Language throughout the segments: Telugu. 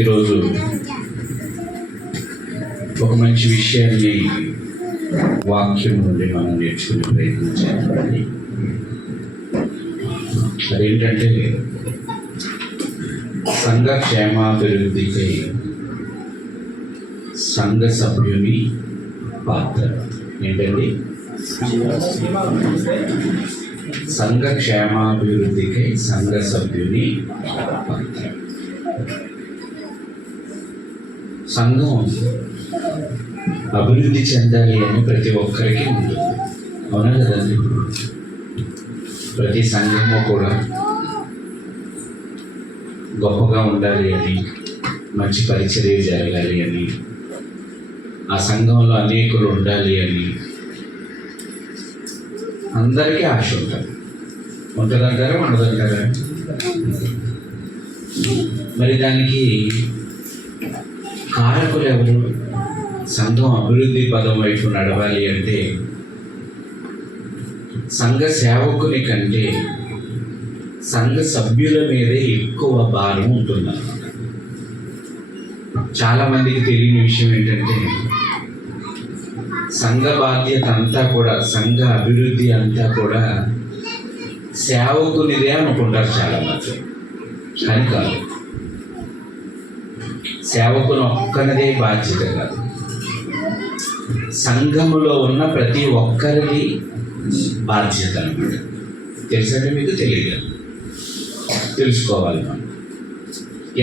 ఈరోజు ఒక మంచి విషయాన్ని వాక్యం నుండి మనం నేర్చుకునే ప్రయత్నం చేయాలి. అదేంటంటే సంఘ క్షేమాభివృద్ధికై సంఘ సభ్యుని పాత్ర ఏంటండి? సంఘ క్షేమాభివృద్ధికై సంఘ సభ్యుని పాత్ర. సంఘం అభివృద్ధి చెందాలి అని ప్రతి ఒక్కరికి ఉంటుంది, అవునా కదండి? ప్రతి సంఘము కూడా గొప్పగా ఉండాలి అని, మంచి పరిచర్య జరగాలి అని, ఆ సంఘంలో అనేకులు ఉండాలి అని అందరికీ ఆశ ఉంటుంది. ఉంటుందంటారా ఉండదంటారా? మరి దానికి కారకులు ఎవరు? సంఘం అభివృద్ధి పదం వైపు నడవాలి అంటే సంఘ సేవకుని కంటే సంఘ సభ్యుల మీదే ఎక్కువ భారం ఉంటుందన్నమాట. చాలామందికి తెలియని విషయం ఏంటంటే సంఘ బాధ్యత అంతా కూడా, సంఘ అభివృద్ధి అంతా కూడా సేవకునిదే అనుకుంటారు చాలామంది. కానీ కాదు, సేవకుని ఒక్కరిదే బాధ్యత కాదు, సంఘములో ఉన్న ప్రతి ఒక్కరిది బాధ్యత అన్నమాట. తెలుసండి? మీకు తెలియదు, తెలుసుకోవాలి మనం.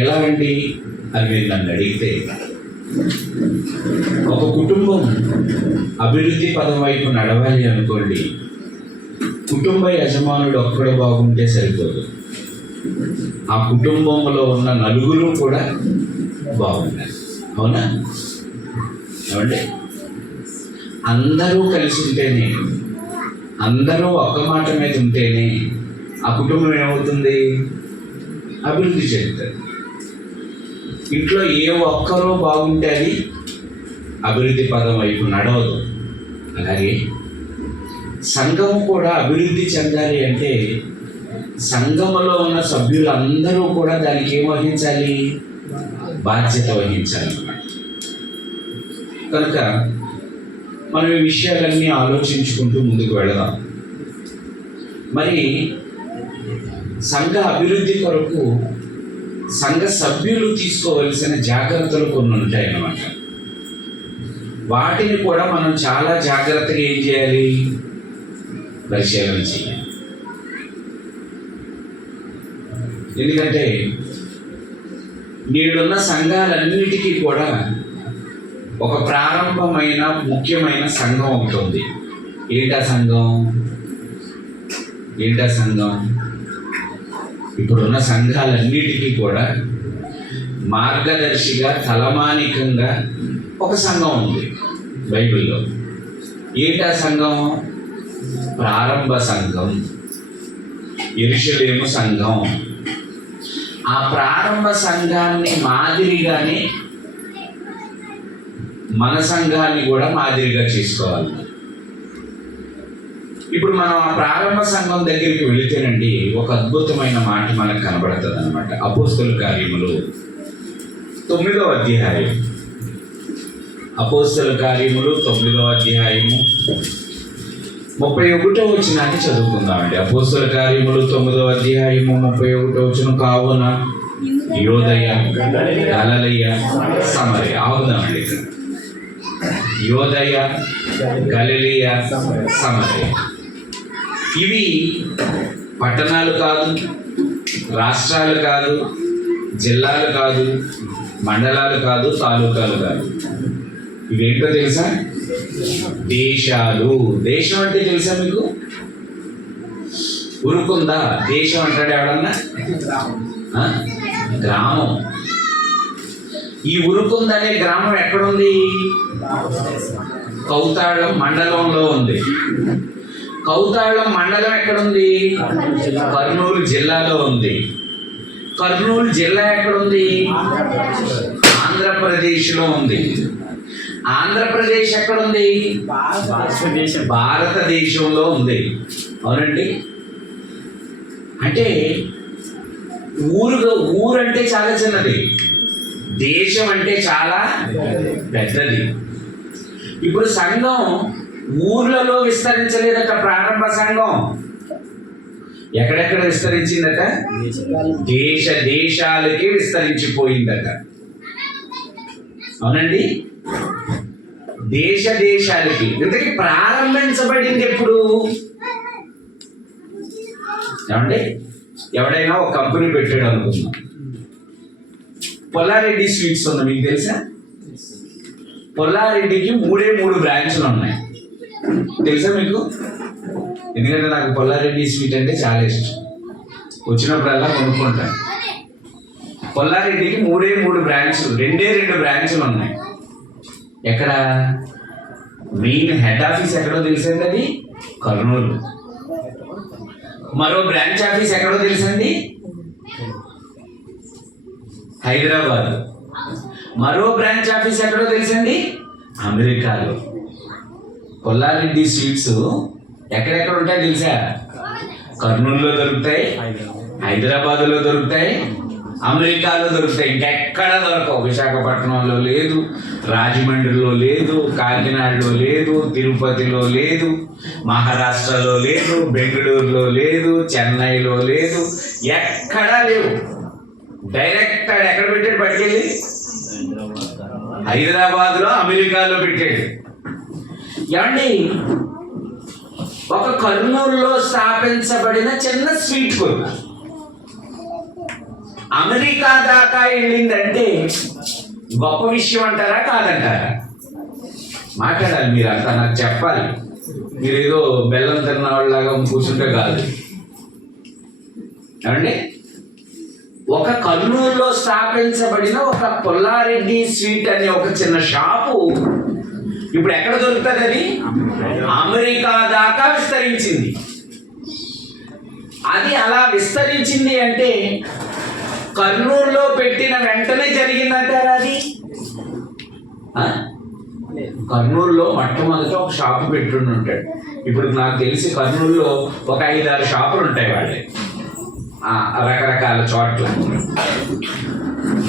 ఎలా అండి అని మీరు నన్ను అడిగితే, ఒక కుటుంబం అభివృద్ధి పదం వైపు నడవాలి అనుకోండి, కుటుంబ యజమానుడు ఒక్కడు బాగుంటే సరిపోదు, ఆ కుటుంబంలో ఉన్న నలుగురు కూడా బాగుండాలి, అవునా? ఏమంటే అందరూ కలిసి ఉంటేనే, అందరూ ఒక్క మాట మీద ఉంటేనే ఆ కుటుంబం ఏమవుతుంది? అభివృద్ధి చెందుతుంది. ఇంట్లో ఏ ఒక్కరూ బాగుంటే అది అభివృద్ధి పదం వైపు నడవదు. అలాగే సంఘం కూడా అభివృద్ధి చెందాలి అంటే సంఘములో ఉన్న సభ్యులందరూ కూడా దానికి ఏం వహించాలి? బాధ్యత వహించాలన్నమాట. కనుక మనం ఈ విషయాలన్నీ ఆలోచించుకుంటూ ముందుకు వెళదాం. మరి సంఘ అభివృద్ధి కొరకు సంఘ సభ్యులు తీసుకోవలసిన జాగ్రత్తలు కొన్ని ఉంటాయి అన్నమాట. వాటిని కూడా మనం చాలా జాగ్రత్తగా ఏం చేయాలి? పరిశీలన చేయాలి. ఎందుకంటే నేడున్న సంఘాలన్నిటికీ కూడా ఒక ప్రారంభమైన ముఖ్యమైన సంఘం ఉంటుంది. ఏంటా సంఘం? ఇప్పుడున్న సంఘాలన్నిటికీ కూడా మార్గదర్శిగా, తలమానికంగా ఒక సంఘం ఉంది బైబిల్లో. ఏంటా సంఘం? ప్రారంభ సంఘం, యెరూషలేము సంఘం. ఆ ప్రారంభ సంఘాన్ని మాదిరిగానే మన సంఘాన్ని కూడా మాదిరిగా చేసుకోవాలి. ఇప్పుడు మనం ఆ ప్రారంభ సంఘం దగ్గరికి వెళితేనండి ఒక అద్భుతమైన మాట మనకు కనబడుతుంది అనమాట. అపోస్తలుల కార్యములు 9వ అధ్యాయం. అపోస్తలుల కార్యములు 9వ అధ్యాయము 31వ వచనాన్ని చదువుకుందామండి. అపోస్తలుల కార్యములు 9వ అధ్యాయము 31వ వచనం. కావున యోదయ, గలిలయ, సమరయ. ఆగుదామండి ఇక్కడ. యోదయ, గలిలయ, సమరయ. ఇవి పట్టణాలు కాదు, రాష్ట్రాలు కాదు, జిల్లాలు కాదు, మండలాలు కాదు, తాలూకాలు కాదు. ఇవేంటో తెలుసా? దేశాలు. దేశం అంటే తెలుసా మీకు? ఉరుకుందా? దేశం అంటాడు ఎవడన్నా? గ్రామం. ఈ ఉరుకుందనే గ్రామం ఎక్కడుంది? కౌతాళం మండలంలో ఉంది. కౌతాళం మండలం ఎక్కడుంది? కర్నూలు జిల్లాలో ఉంది. కర్నూలు జిల్లా ఎక్కడుంది? ఆంధ్రప్రదేశ్లో ఉంది. ఆంధ్రప్రదేశ్ ఎక్కడుంది? భారతదేశంలో ఉంది. అవునండి. అంటే ఊరంటే చాలా చిన్నది, దేశం అంటే చాలా పెద్దది. ఇప్పుడు సంఘం ఊర్లలో విస్తరించలేదట. ప్రారంభ సంఘం ఎక్కడెక్కడ విస్తరించిందట? దేశాలకి విస్తరించిపోయిందట. అవునండి, దేశాలకి. ఇంతకీ ప్రారంభించబడింది ఎప్పుడు? ఏమండి, ఎవడైనా ఒక కంపెనీ పెట్టాడు అనుకుందాం. పొల్లారెడ్డి స్వీట్స్ ఉంది, మీకు తెలుసా? పొల్లారెడ్డికి 3 బ్రాంచ్లు ఉన్నాయి. తెలుసా మీకు? ఎందుకంటే నాకు పొల్లారెడ్డి స్వీట్ అంటే చాలా ఇష్టం, వచ్చినప్పుడల్లా కొనుక్కుంటాను. పొల్లారెడ్డికి 3 బ్రాంచ్లు, 2 బ్రాంచ్లు ఉన్నాయి. ఎక్కడ? మెయిన్ హెడ్ ఆఫీస్ ఎక్కడో తెలిసింది, అది కర్నూలు. మరో బ్రాంచ్ ఆఫీస్ ఎక్కడో తెలుసండి, హైదరాబాద్. మరో బ్రాంచ్ ఆఫీస్ ఎక్కడో తెలుసండి, అమెరికాలో. పొల్లారెడ్డి స్వీట్స్ ఎక్కడెక్కడ ఉంటాయి తెలుసా? కర్నూలులో దొరుకుతాయి, హైదరాబాద్లో దొరుకుతాయి, అమెరికాలో దొరుకుతాయి. ఇంకెక్కడ దొరకవు. విశాఖపట్నంలో లేదు, రాజమండ్రిలో లేదు, కాకినాడలో లేదు, తిరుపతిలో లేదు, మహారాష్ట్రలో లేదు, బెంగళూరులో లేదు, చెన్నైలో లేదు, ఎక్కడా లేవు. డైరెక్ట్ ఎక్కడ పెట్టాడు? పట్టుకెళ్ళి హైదరాబాద్లో, అమెరికాలో పెట్టాడు. ఏమండి, ఒక కర్నూలులో స్థాపించబడిన చిన్న స్వీట్ కొట్టు అమెరికా దాకా వెళ్ళిందంటే గొప్ప విషయం అంటారా కాదంటారా? మాట్లాడాలి మీరు, అంతా నాకు చెప్పాలి. మీరు ఏదో బెల్లం తిన్న వాళ్ళలాగా కూర్చుంటే కాదు. ఏమండి, ఒక కర్నూలులో స్థాపించబడిన ఒక పొల్లారెడ్డి స్వీట్ అనే ఒక చిన్న షాపు ఇప్పుడు ఎక్కడ దొరుకుతుంది? అది అమెరికా దాకా విస్తరించింది. అది అలా విస్తరించింది అంటే కర్నూలులో పెట్టిన వెంటనే జరిగిందంటారా? అది కర్నూలులో మొట్టమొదట ఒక షాపు పెట్టుండి ఉంటాడు. ఇప్పుడు నాకు తెలిసి కర్నూలులో ఒక 5-6 షాపులు ఉంటాయి వాళ్ళే, రకరకాల చోట్ల.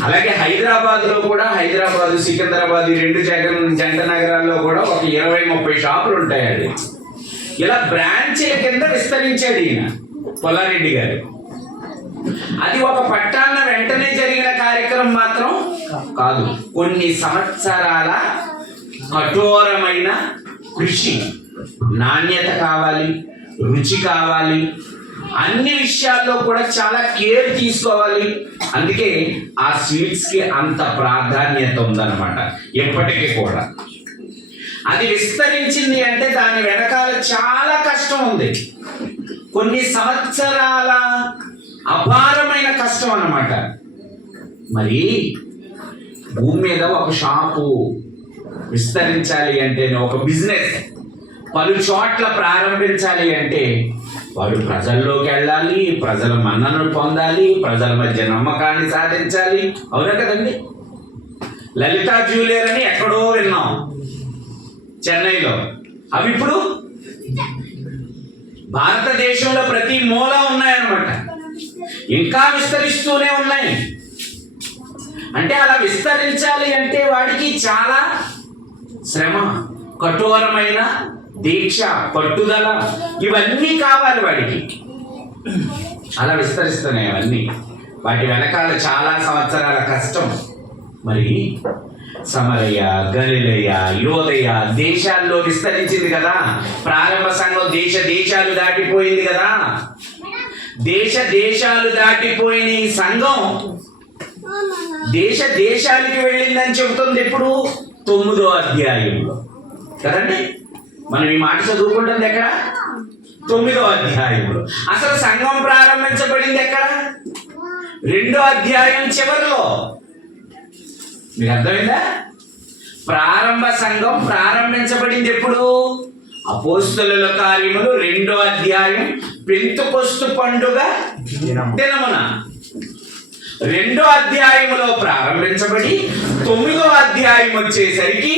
అలాగే హైదరాబాద్లో కూడా, హైదరాబాద్, సికింద్రాబాద్, ఈ 2 జంట నగరాల్లో కూడా ఒక 20-30 షాపులు ఉంటాయండి. ఇలా బ్రాంచీల కింద విస్తరించాడు ఈయన పొల్లారెడ్డి గారు. అది ఒక పట్టాన్న వెంటనే జరిగిన కార్యక్రమం మాత్రం కాదు. కొన్ని సంవత్సరాల కఠోరమైన కృషి, నాణ్యత కావాలి, రుచి కావాలి, అన్ని విషయాల్లో కూడా చాలా కేర్ తీసుకోవాలి. అందుకే ఆ స్వీట్స్ కి అంత ప్రాధాన్యత ఉందన్నమాట ఎప్పటికీ కూడా. అది విస్తరించింది అంటే దాని వెనకాల చాలా కష్టం ఉంది. కొన్ని సంవత్సరాల అపారమైన కష్టం అన్నమాట. మరి భూమి మీద ఒక షాపు విస్తరించాలి అంటే, ఒక బిజినెస్ పలు చోట్ల ప్రారంభించాలి అంటే వాడు ప్రజల్లోకి వెళ్ళాలి, ప్రజల మన్ననలు పొందాలి, ప్రజల మధ్య నమ్మకాన్ని సాధించాలి. అవునా కదండి? లలితా జ్యువెలరీ అని ఎక్కడో విన్నాం చెన్నైలో. అవి ఇప్పుడు భారతదేశంలో ప్రతి మూల ఉన్నాయన్నమాట. ఇంకా విస్తరిస్తూనే ఉన్నాయి. అంటే అలా విస్తరించాలి అంటే వాడికి చాలా శ్రమ, కఠోరమైన దీక్ష, పట్టుదల, ఇవన్నీ కావాలి వాడికి. అలా విస్తరిస్తున్నాయి అవన్నీ. వాటి వెనకాల చాలా సంవత్సరాల కష్టం. మరి సమరయ, గలిలయ, యోదయ దేశాల్లో విస్తరించింది కదా. ప్రారంభ సంఘం దేశాలు దాటిపోయింది కదా. దేశాలు దాటిపోయిన ఈ సంఘం దేశాలకి వెళ్ళిందని చెబుతుంది ఎప్పుడు? 9వ అధ్యాయంలో కదండి. మనం ఈ మాట చదువుకుంటుంది ఎక్కడ? 9వ అధ్యాయంలో. అసలు సంఘం ప్రారంభించబడింది ఎక్కడ? 2వ అధ్యాయం చివరిలో. మీకు అర్థమైందా? ప్రారంభ సంఘం ప్రారంభించబడింది ఎప్పుడు? అపోస్తలుల కార్యములు 2వ అధ్యాయం పెంతెకొస్తు పండుగ దినమున 2వ అధ్యాయములో ప్రారంభించబడి 9వ అధ్యాయం వచ్చేసరికి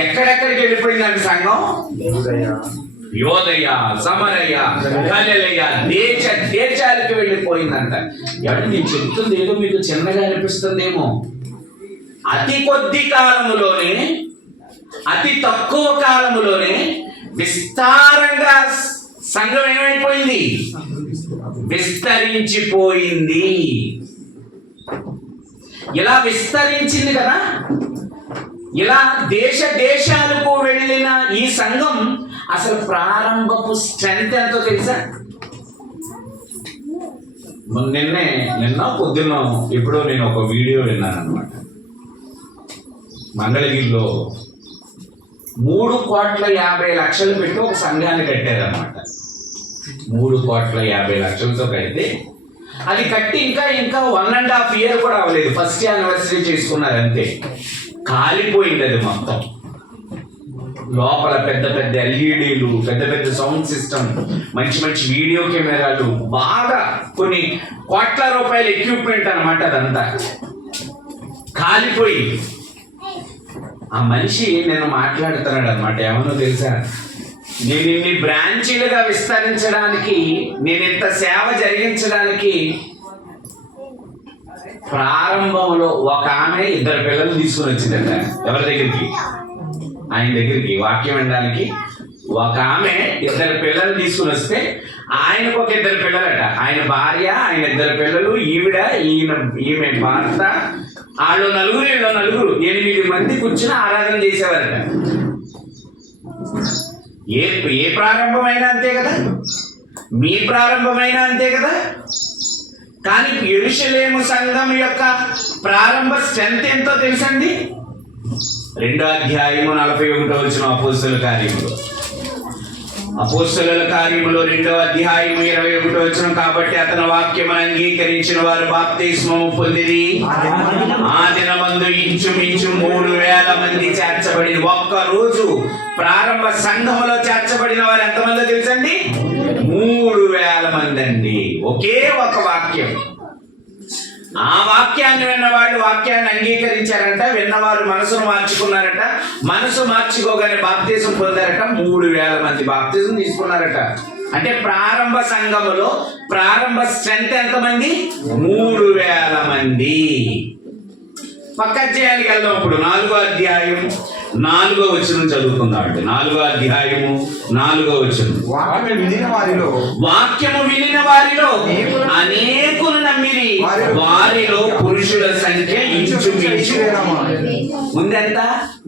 ఎక్కడెక్కడికి వెళ్ళిపోయిందండి సంఘం? యోదయ, సమరయ, గలిలయ దేశాలకు వెళ్ళిపోయిందంట. ఎవరు నేను చెప్తుంది ఏదో మీకు చిన్నగా అనిపిస్తుందేమో. అతి కొద్ది కాలములోనే, అతి తక్కువ కాలములోనే విస్తారంగా సంఘం ఏమైపోయింది? విస్తరించిపోయింది. ఇలా విస్తరించింది కదా. ఇలా దేశాలకు వెళ్ళిన ఈ సంఘం అసలు ప్రారంభపు స్ట్రెంత్ ఎంతో తెలుసా? నిన్న పొద్దున్న ఎప్పుడో నేను ఒక వీడియో విన్నాను అనమాట. మంగళగిరిలో 3,50,00,000 పెట్టి ఒక సంఘాన్ని కట్టారనమాట. 3,50,00,000తో కడితే అది కట్టి ఇంకా 1.5 year కూడా అవ్వలేదు. ఫస్ట్ యానివర్సరీ చేసుకున్నారు అంతే. కాలిపోయింది అది మొత్తం. లోపల పెద్ద పెద్ద ఎల్ఈడీలు, పెద్ద పెద్ద సౌండ్ సిస్టమ్, మంచి మంచి వీడియో కెమెరాలు, బాగా కొన్ని కోట్ల రూపాయల ఎక్విప్మెంట్ అనమాట. అదంతా కాలిపోయింది. ఆ మనిషి నేను మాట్లాడుతున్నాడు అనమాట. ఏమన్నా తెలుసా, నేను ఇన్ని బ్రాంచీలుగా విస్తరించడానికి, నేను ఇంత సేవ జరిగించడానికి ప్రారంభంలో ఒక ఆమె 2 పిల్లలు తీసుకుని వచ్చిందట. ఎవరి దగ్గరికి? ఆయన దగ్గరికి వాక్యం వినడానికి. ఒక ఆమె 2 పిల్లలు తీసుకుని వస్తే ఆయనకు ఒక 2 పిల్లలట. ఆయన భార్య, ఆయన 2 పిల్లలు, ఈమె భర్త, వాళ్ళు నలుగురు 8 మంది కూర్చుని ఆరాధన చేసేవారట. ఏ ప్రారంభమైనా అంతే కదా, మీ ప్రారంభమైనా అంతే కదా. కానీ యెరూషలేము సంఘం యొక్క ప్రారంభ స్ట్రెంత్ ఎంతో తెలుసండి. 2వ అధ్యాయము 41 అపోస్తలుల కార్యములు. అపోస్తలుల కార్యములో 2వ అధ్యాయము 21 కాబట్టి అతని వాక్యమును అంగీకరించిన వారు బాప్తిస్మము పొందిరి. ఆ దినమందు ఇంచుమించు 3,000 మంది చేర్చబడి, ఒక్క రోజు ప్రారంభ సంఘములో చేర్చబడిన వారు ఎంతమందో తెలుసండి? 3,000 మంది అండి. ఒకే ఒక వాక్యం. ఆ వాక్యాన్ని విన్నవాళ్ళు వాక్యాన్ని అంగీకరించారంట. విన్నవారు మనసును మార్చుకున్నారట. మనసు మార్చుకోగానే బాప్తిజం పొందారట. 3,000 మంది బాప్తిజం తీసుకున్నారట. అంటే ప్రారంభ సంఘములో ప్రారంభ స్ట్రెంత్ ఎంతమంది? 3,000 మంది. పక్క అధ్యాయానికి వెళ్దాం. ఇప్పుడు 4వ అధ్యాయం 4వ వచనం చదువుకుందాం. 4వ అధ్యాయము 4వ వచనం. వాక్యము వినిన వారిలో అనేకులు నమ్మిరి. వారిలో పురుషుల సంఖ్య ఇంచుమించు ముందెంత?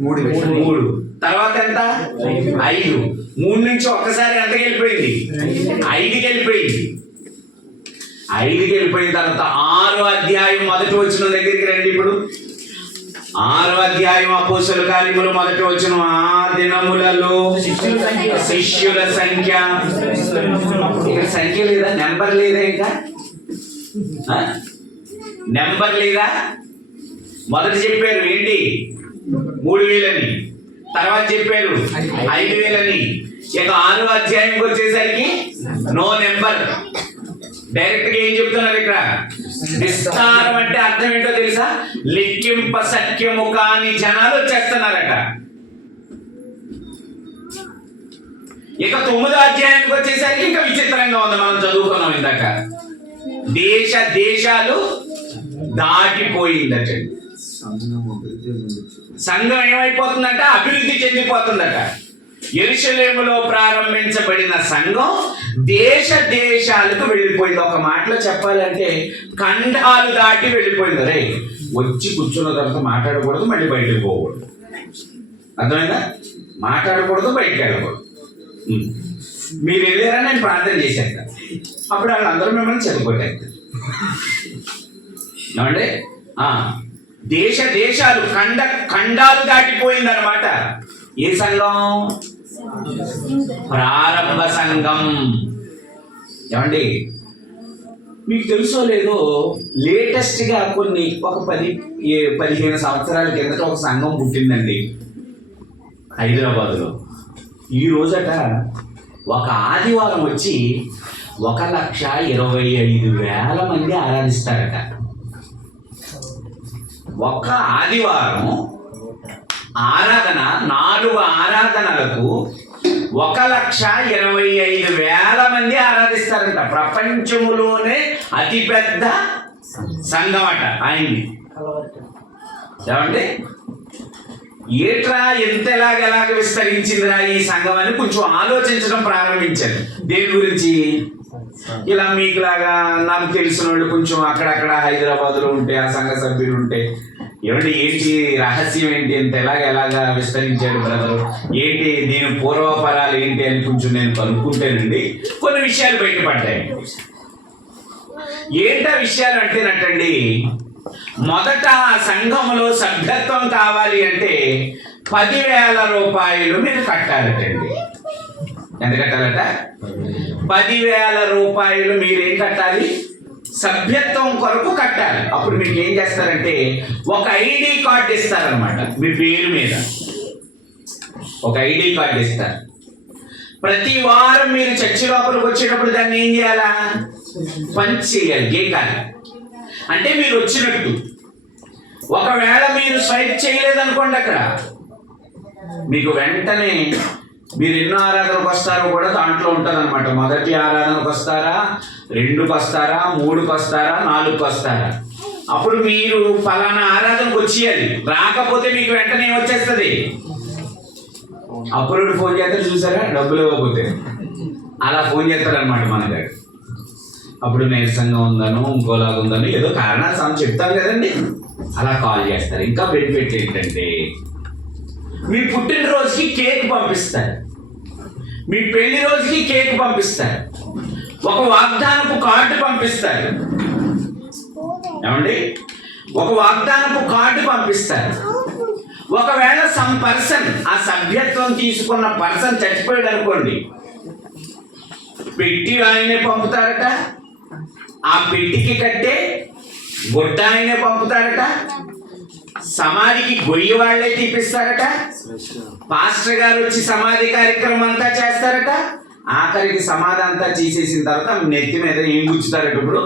3. తర్వాత ఎంత? 5. 3 నుంచి ఒక్కసారి ఎంతకి వెళ్ళిపోయింది? 5కి వెళ్ళిపోయింది. 5కి వెళ్ళిపోయిన తర్వాత 6వ అధ్యాయం 1వ వచనం దగ్గరికి రండి. ఇప్పుడు 6వ అధ్యాయం అపోస్తలుల కార్యములు 1వ వచనం. ఆ దినములలో శిష్యుల సంఖ్య, ఇక్కడ సంఖ్య లేదా? నెంబర్ లేదా? ఇంకా నెంబర్ లేదా? మొదట చెప్పారు ఏంటి? 3,000 అని. తర్వాత చెప్పారు 5,000 అని. ఇక 6వ అధ్యాయంకి వచ్చేసరికి నో నెంబర్. డైరెక్ట్ గా ఏం చెప్తున్నారు ఇక్కడ? విస్తారం అంటే అర్థం ఏంటో తెలుసా? లెక్కింప సఖ్యము కాని జనాలు వచ్చేస్తున్నారట. ఇక 9వ అధ్యాయానికి వచ్చేసరికి ఇంకా విచిత్రంగా ఉంది. మనం చదువుకున్నాం ఇందాక. దేశాలు దాటిపోయిందట. సంఘం ఏమైపోతుందట? అభివృద్ధి చెందిపోతుందట. యెరూషలేములో ప్రారంభించబడిన సంఘం దేశాలకు వెళ్ళిపోయింది. ఒక మాటలో చెప్పాలంటే ఖండాలు దాటి వెళ్ళిపోయింది. రే వచ్చి కూర్చున్న తర్వాత మాట్లాడకూడదు, మళ్ళీ బయటకు పోకూడదు. అర్థమైందా? మాట్లాడకూడదు, బయటకు వెళ్ళకూడదు. మీరు వెళ్ళారని నేను ప్రార్థన చేశాక అప్పుడు వాళ్ళందరూ మిమ్మల్ని చదువుకోలేదు. ఏమంటే దేశాలు ఖండాలు దాటిపోయిందన్నమాట. ఏ సంఘం? ప్రారంభ సంఘం. ఏమండి మీకు తెలుసో లేదో, లేటెస్ట్ గా ఒక 10-15 సంవత్సరాల కిందట ఒక సంఘం పుట్టిందండి హైదరాబాద్లో. ఈ రోజట ఒక ఆదివారం వచ్చి 1,25,000 మంది ఆరాధిస్తారట. ఒక్క ఆదివారం ఆరాధన 4 ఆరాధనలకు 1,25,000 మంది ఆరాధిస్తారంట. ప్రపంచములోనే అతిపెద్ద సంఘం అట ఆయన్ని. ఏమండి, ఏట్రా ఎంత ఎలాగ విస్తరించిందిరా ఈ సంఘం అని కొంచెం ఆలోచించడం ప్రారంభించారు. దేని గురించి? ఇలా మీకులాగా నాకు తెలిసిన వాళ్ళు కొంచెం అక్కడక్కడ హైదరాబాద్లో ఉంటే, ఆ సంఘ సభ్యులు ఉంటే, ఏమంటే ఏంటి రహస్యం ఏంటి, ఎంత ఎలాగా విస్తరించాడు బ్రదరు, ఏంటి దీని పూర్వపరాలు ఏంటి అని కొంచెం నేను కనుక్కుంటేనండి కొన్ని విషయాలు బయటపడ్డాయి. ఏంటా విషయాలు అంటేనట్టండి, మొదట ఆ సంఘములో సభ్యత్వం కావాలి అంటే 10,000 రూపాయలు మీరు కట్టాలటండి. ఎంత కట్టాలట? 10,000 రూపాయలు మీరేం కట్టాలి? సభ్యత్వం కొరకు కట్టాలి. అప్పుడు మీకు ఏం చేస్తారంటే ఒక ఐడి కార్డు ఇస్తారనమాట. మీ పేరు మీద ఒక ఐడి కార్డు ఇస్తారు. ప్రతి వారం మీరు చర్చి లోపలికి వచ్చేటప్పుడు దాన్ని ఏం చేయాలా? పంచ్ చేయాలి, గీకాలి. అంటే మీరు వచ్చినట్టు. ఒకవేళ మీరు స్వైప్ చేయలేదనుకోండి, అక్కడ మీకు వెంటనే మీరు ఎన్నో ఆరాధనకు వస్తారో కూడా దాంట్లో ఉంటుంది అనమాట. మొదటి ఆరాధనకు వస్తారా, 2కి వస్తారా, 3కి వస్తారా, 4కి వస్తారా. అప్పుడు మీరు ఫలానా ఆరాధనకు వచ్చేయాలి. రాకపోతే మీకు వెంటనే వచ్చేస్తుంది. అప్పుడు ఫోన్ చేస్తారు, చూసారా డబ్బులు ఇవ్వకపోతే అలా ఫోన్ చేస్తారనమాట మన దగ్గర. అప్పుడు నీరసంగా ఉందను, ఇంకోలాగా ఉందను, ఏదో కారణాలు చెప్తారు కదండి, అలా కాల్ చేస్తారు. ఇంకా బెనిఫిట్ ఏంటంటే మీ పుట్టినరోజుకి కేక్ పంపిస్తారు, మీ పెళ్లి రోజుకి కేక్ పంపిస్తారు, ఒక వాగ్దానపు కార్డు పంపిస్తారు. ఏమండి, ఒక వాగ్దానపు కార్డు పంపిస్తారు. ఒకవేళ సమ్ పర్సన్, ఆ సభ్యత్వం తీసుకున్న పర్సన్ చచ్చిపోయాడు అనుకోండి, పెట్టి ఆయనే పంపుతారట. ఆ పెట్టికి కట్టే గుడ్డ ఆయనే పంపుతారట. సమాధికి గొయ్యి వాళ్లే తీపిస్తారట. పాస్టర్ గారు వచ్చి సమాధి కార్యక్రమం అంతా చేస్తారట. ఆఖరికి సమాధి అంతా చేసేసిన తర్వాత నెత్తి మీద ఏం గుచ్చుతారట? ఇప్పుడు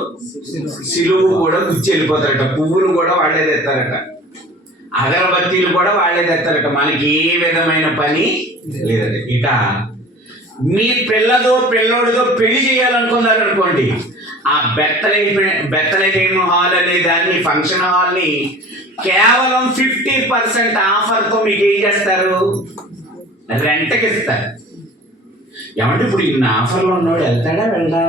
సిలువు కూడా గుచ్చి వెళ్ళిపోతారట. పువ్వులు కూడా వాళ్లే తెస్తారట. అగరబత్తీలు కూడా వాళ్లే తెస్తారట. మనకి ఏ విధమైన పని లేదట. ఇక మీ పిల్లదో పిల్లోడిదో పెళ్లి చేయాలనుకున్నారు అనుకోండి, ఆ బెత్తలహేమ్ హాల్ అనే దాన్ని, ఫంక్షన్ హాల్ని కేవలం 50% ఆఫర్తో మీకు ఏం చేస్తారు? రెంట్కి ఇస్తారు. ఏమంటే ఇప్పుడు ఇన్ని ఆఫర్లు ఉన్నవాడు వెళ్తాడా వెళ్ళా?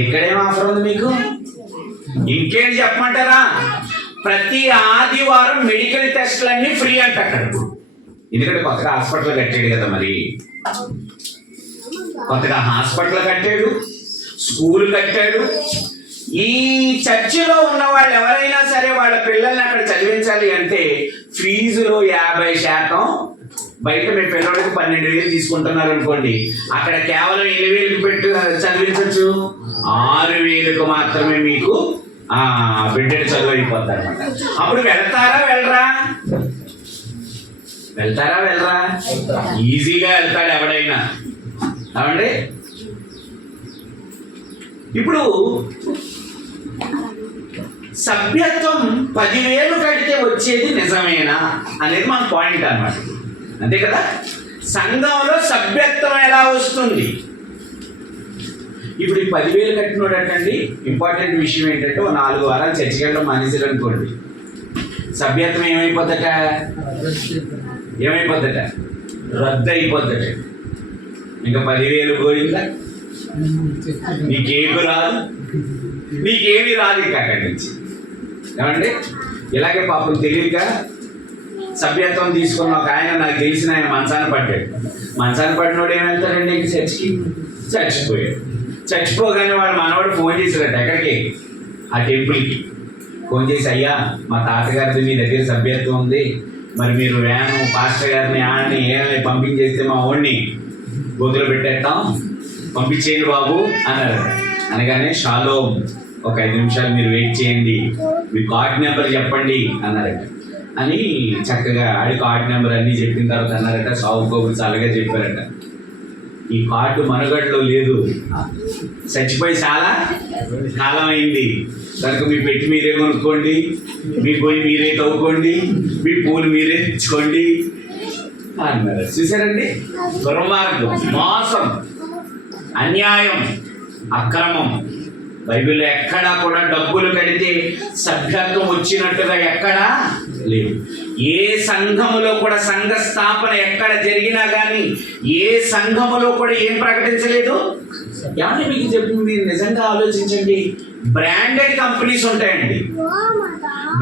ఎక్కడేం ఆఫర్ ఉంది మీకు? ఇంకేంటి చెప్పమంటారా? ప్రతి ఆదివారం మెడికల్ టెస్టులన్నీ ఫ్రీ అంట అక్కడ. ఎందుకంటే కొత్తగా హాస్పిటల్ కట్టాడు కదా, మరి కొత్తగా హాస్పిటల్ కట్టాడు, స్కూల్ కట్టాడు. ఈ చర్చిలో ఉన్న వాళ్ళు ఎవరైనా సరే వాళ్ళ పిల్లల్ని అక్కడ చదివించాలి అంటే ఫీజులో 50%. బయట మీ పిల్లడికి 12,000 తీసుకుంటున్నారు అనుకోండి, అక్కడ కేవలం 7,000 పెట్టి చదివించవచ్చు. 6,000కు మాత్రమే మీకు బిడ్డలు చదువు అయిపోతారు అనమాట. అప్పుడు వెళ్తారా వెళ్ళరా? ఈజీగా వెళ్తాడు ఎవడైనా. అవండి, ఇప్పుడు సభ్యత్వం 10,000 కడితే వచ్చేది నిజమేనా అనేది మన పాయింట్ అన్నమాట. అంతే కదా? సంఘంలో సభ్యత్వం ఎలా వస్తుంది? ఇప్పుడు ఈ 10,000 కట్టినోడటండి, ఇంపార్టెంట్ విషయం ఏంటంటే 4 వారాలు చర్చికి వెళ్ళడం మానేసారు అనుకోండి, సభ్యత్వం ఏమైపోద్దట? రద్దు అయిపోద్దట. ఇంకా 10,000 పోయిందా? నీకేమి రాదు ఇంకా అక్కడి నుంచి. ఏమండి, ఇలాగే పాపం తెలియక సభ్యత్వం తీసుకున్న ఒక ఆయన, నాకు తెలిసిన ఆయన మంచాన పడినోడు ఏమెళ్తాడండి ఇంక చర్చికి? చచ్చిపోగానే వాడు మనవాడు ఫోన్ చేశాడట. ఎక్కడికి? ఆ టెంపుల్కి ఫోన్ చేసి, అయ్యా మా తాతగారిది మీ దగ్గర సభ్యత్వం ఉంది, మరి మీరు వ్యాను పాస్టర్ గారిని ఆడని ఏమని పంపించేస్తే మా ఓడిని గోతులు పెట్టేస్తాం, పంపించేయండి బాబు అన్నారు. అనగానే షాలోమ్, ఒక 5 నిమిషాలు మీరు వెయిట్ చేయండి, మీ కార్డ్ నెంబర్ చెప్పండి అన్నారట. అని చక్కగా ఆడి కార్డ్ నెంబర్ అన్నీ చెప్పిన తర్వాత అన్నారట, సాగుకోబు చాలాగా చెప్పారట, ఈ కార్డు మనుగడలో లేదు, చచ్చిపోయి చాలా కాలం అయింది, కనుక మీ పెట్టి మీరే కొనుక్కోండి, మీ గొయ్యి మీరే తవ్వుకోండి, మీ పూలు మీరే తెచ్చుకోండి, అన్నారు. చూసారండి, దుర్మార్గం, మోసం, అన్యాయం, అక్రమం. బైబిల్లో ఎక్కడా కూడా డబ్బులు కడితే సభ్యత్వం వచ్చినట్టుగా ఎక్కడా లేవు. ఏ సంఘములో కూడా సంఘ స్థాపన ఎక్కడ జరిగినా కానీ ఏ సంఘములో కూడా ఏం ప్రకటించలేదు. ఏమని మీకు చెప్పింది, మీరు నిజంగా ఆలోచించండి. బ్రాండెడ్ కంపెనీస్ ఉంటాయండి.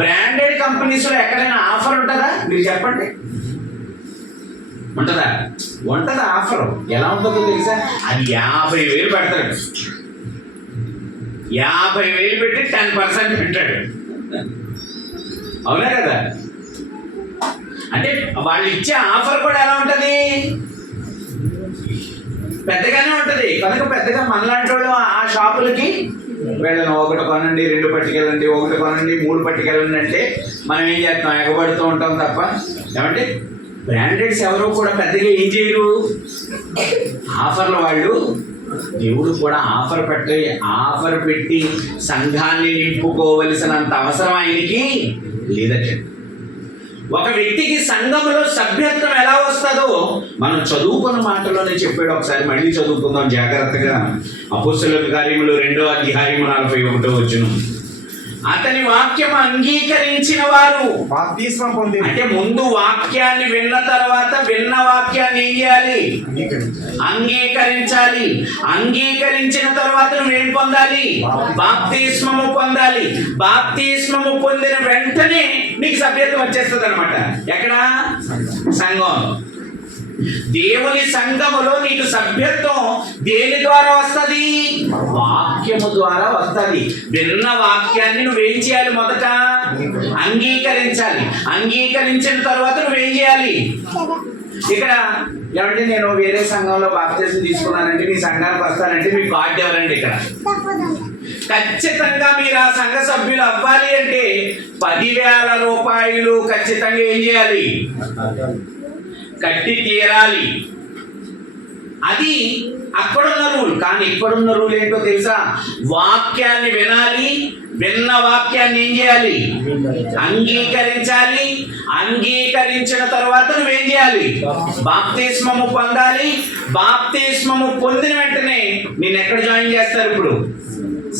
బ్రాండెడ్ కంపెనీస్ లో ఎక్కడైనా ఆఫర్ ఉంటుందా? మీరు చెప్పండి, ఉంటుందా? ఉంటుందా ఆఫర్? ఎలా ఉంటుందో తెలుసా? అది 50,000 పెడతాడు. 50,000 పెట్టి 10% పెట్టాడు. అవునా కదా? అంటే వాళ్ళు ఇచ్చే ఆఫర్ కూడా ఎలా ఉంటుంది? పెద్దగానే ఉంటుంది. కనుక పెద్దగా మనలాంటి వాళ్ళు ఆ షాపులకి వెళ్ళను. 1 కొనండి, 2 పట్టుకెళ్ళండి, 1 కొనండి, 3 పట్టుకెళ్ళండి అంటే మనం ఏం చేస్తాం? ఎగబడుతూ ఉంటాం తప్ప. ఏమంటే బ్రాండెడ్స్ ఎవరు కూడా పెద్దగా ఏం చేయరు. ఆఫర్లు వాళ్ళు. దేవుడు కూడా ఆఫర్ పెట్టి సంఘాన్ని నింపుకోవలసినంత అవసరం ఆయనకి లేదట. ఒక వ్యక్తికి సంఘంలో సభ్యత్వం ఎలా వస్తుందో మనం చదువుకున్న మాటలోనే చెప్పాడు. ఒకసారి మళ్ళీ చదువుకుందాం జాగ్రత్తగా. అపోస్తలుల కార్యములు 2వ అధ్యాయం 41వ వచనం. అతని వాక్యం అంగీకరించిన వారు బాప్తిస్మం పొంది, అంటే ముందు వాక్యాన్ని విన్న తర్వాత విన్న వాక్యాన్ని ఏం చేయాలి? అంగీకరించాలి. అంగీకరించిన తర్వాత నువ్వేం పొందాలి? బాప్తిస్మము పొందాలి. బాప్తిస్మము పొందిన వెంటనే నీకు సభ్యత్వం వచ్చేస్తుంది అనమాట. ఎక్కడ? సంఘం. దేవుని సంఘములో నీకు సభ్యత్వం దేని ద్వారా వస్తుంది? వాక్యము ద్వారా వస్తుంది. విన్న వాక్యాన్ని నువ్వేం చేయాలి? మొదట అంగీకరించాలి. అంగీకరించిన తర్వాత నువ్వేం చేయాలి? ఇక్కడ ఏమంటే నేను వేరే సంఘంలో బాప్తిసం తీసుకున్నానంటే మీ సంఘానికి వస్తానంటే మీ కార్డు ఎవరండి? ఇక్కడ ఖచ్చితంగా మీరు ఆ సంఘ సభ్యులు అవ్వాలి అంటే 10,000 రూపాయలు ఖచ్చితంగా ఏం చేయాలి? కట్టి తీరాలి. అది అక్కడున్న రూల్. కానీ ఇక్కడున్న రూల్ ఏంటో తెలుసా? వాక్యాన్ని వినాలి. విన్న వాక్యాన్ని ఏం చేయాలి? అంగీకరించాలి. అంగీకరించిన తర్వాత నువ్వేం చేయాలి? బాప్తిస్మము పొందాలి. బాప్తిస్మము పొందిన వెంటనే నేను ఎక్కడ జాయిన్ చేస్తారు? ఇప్పుడు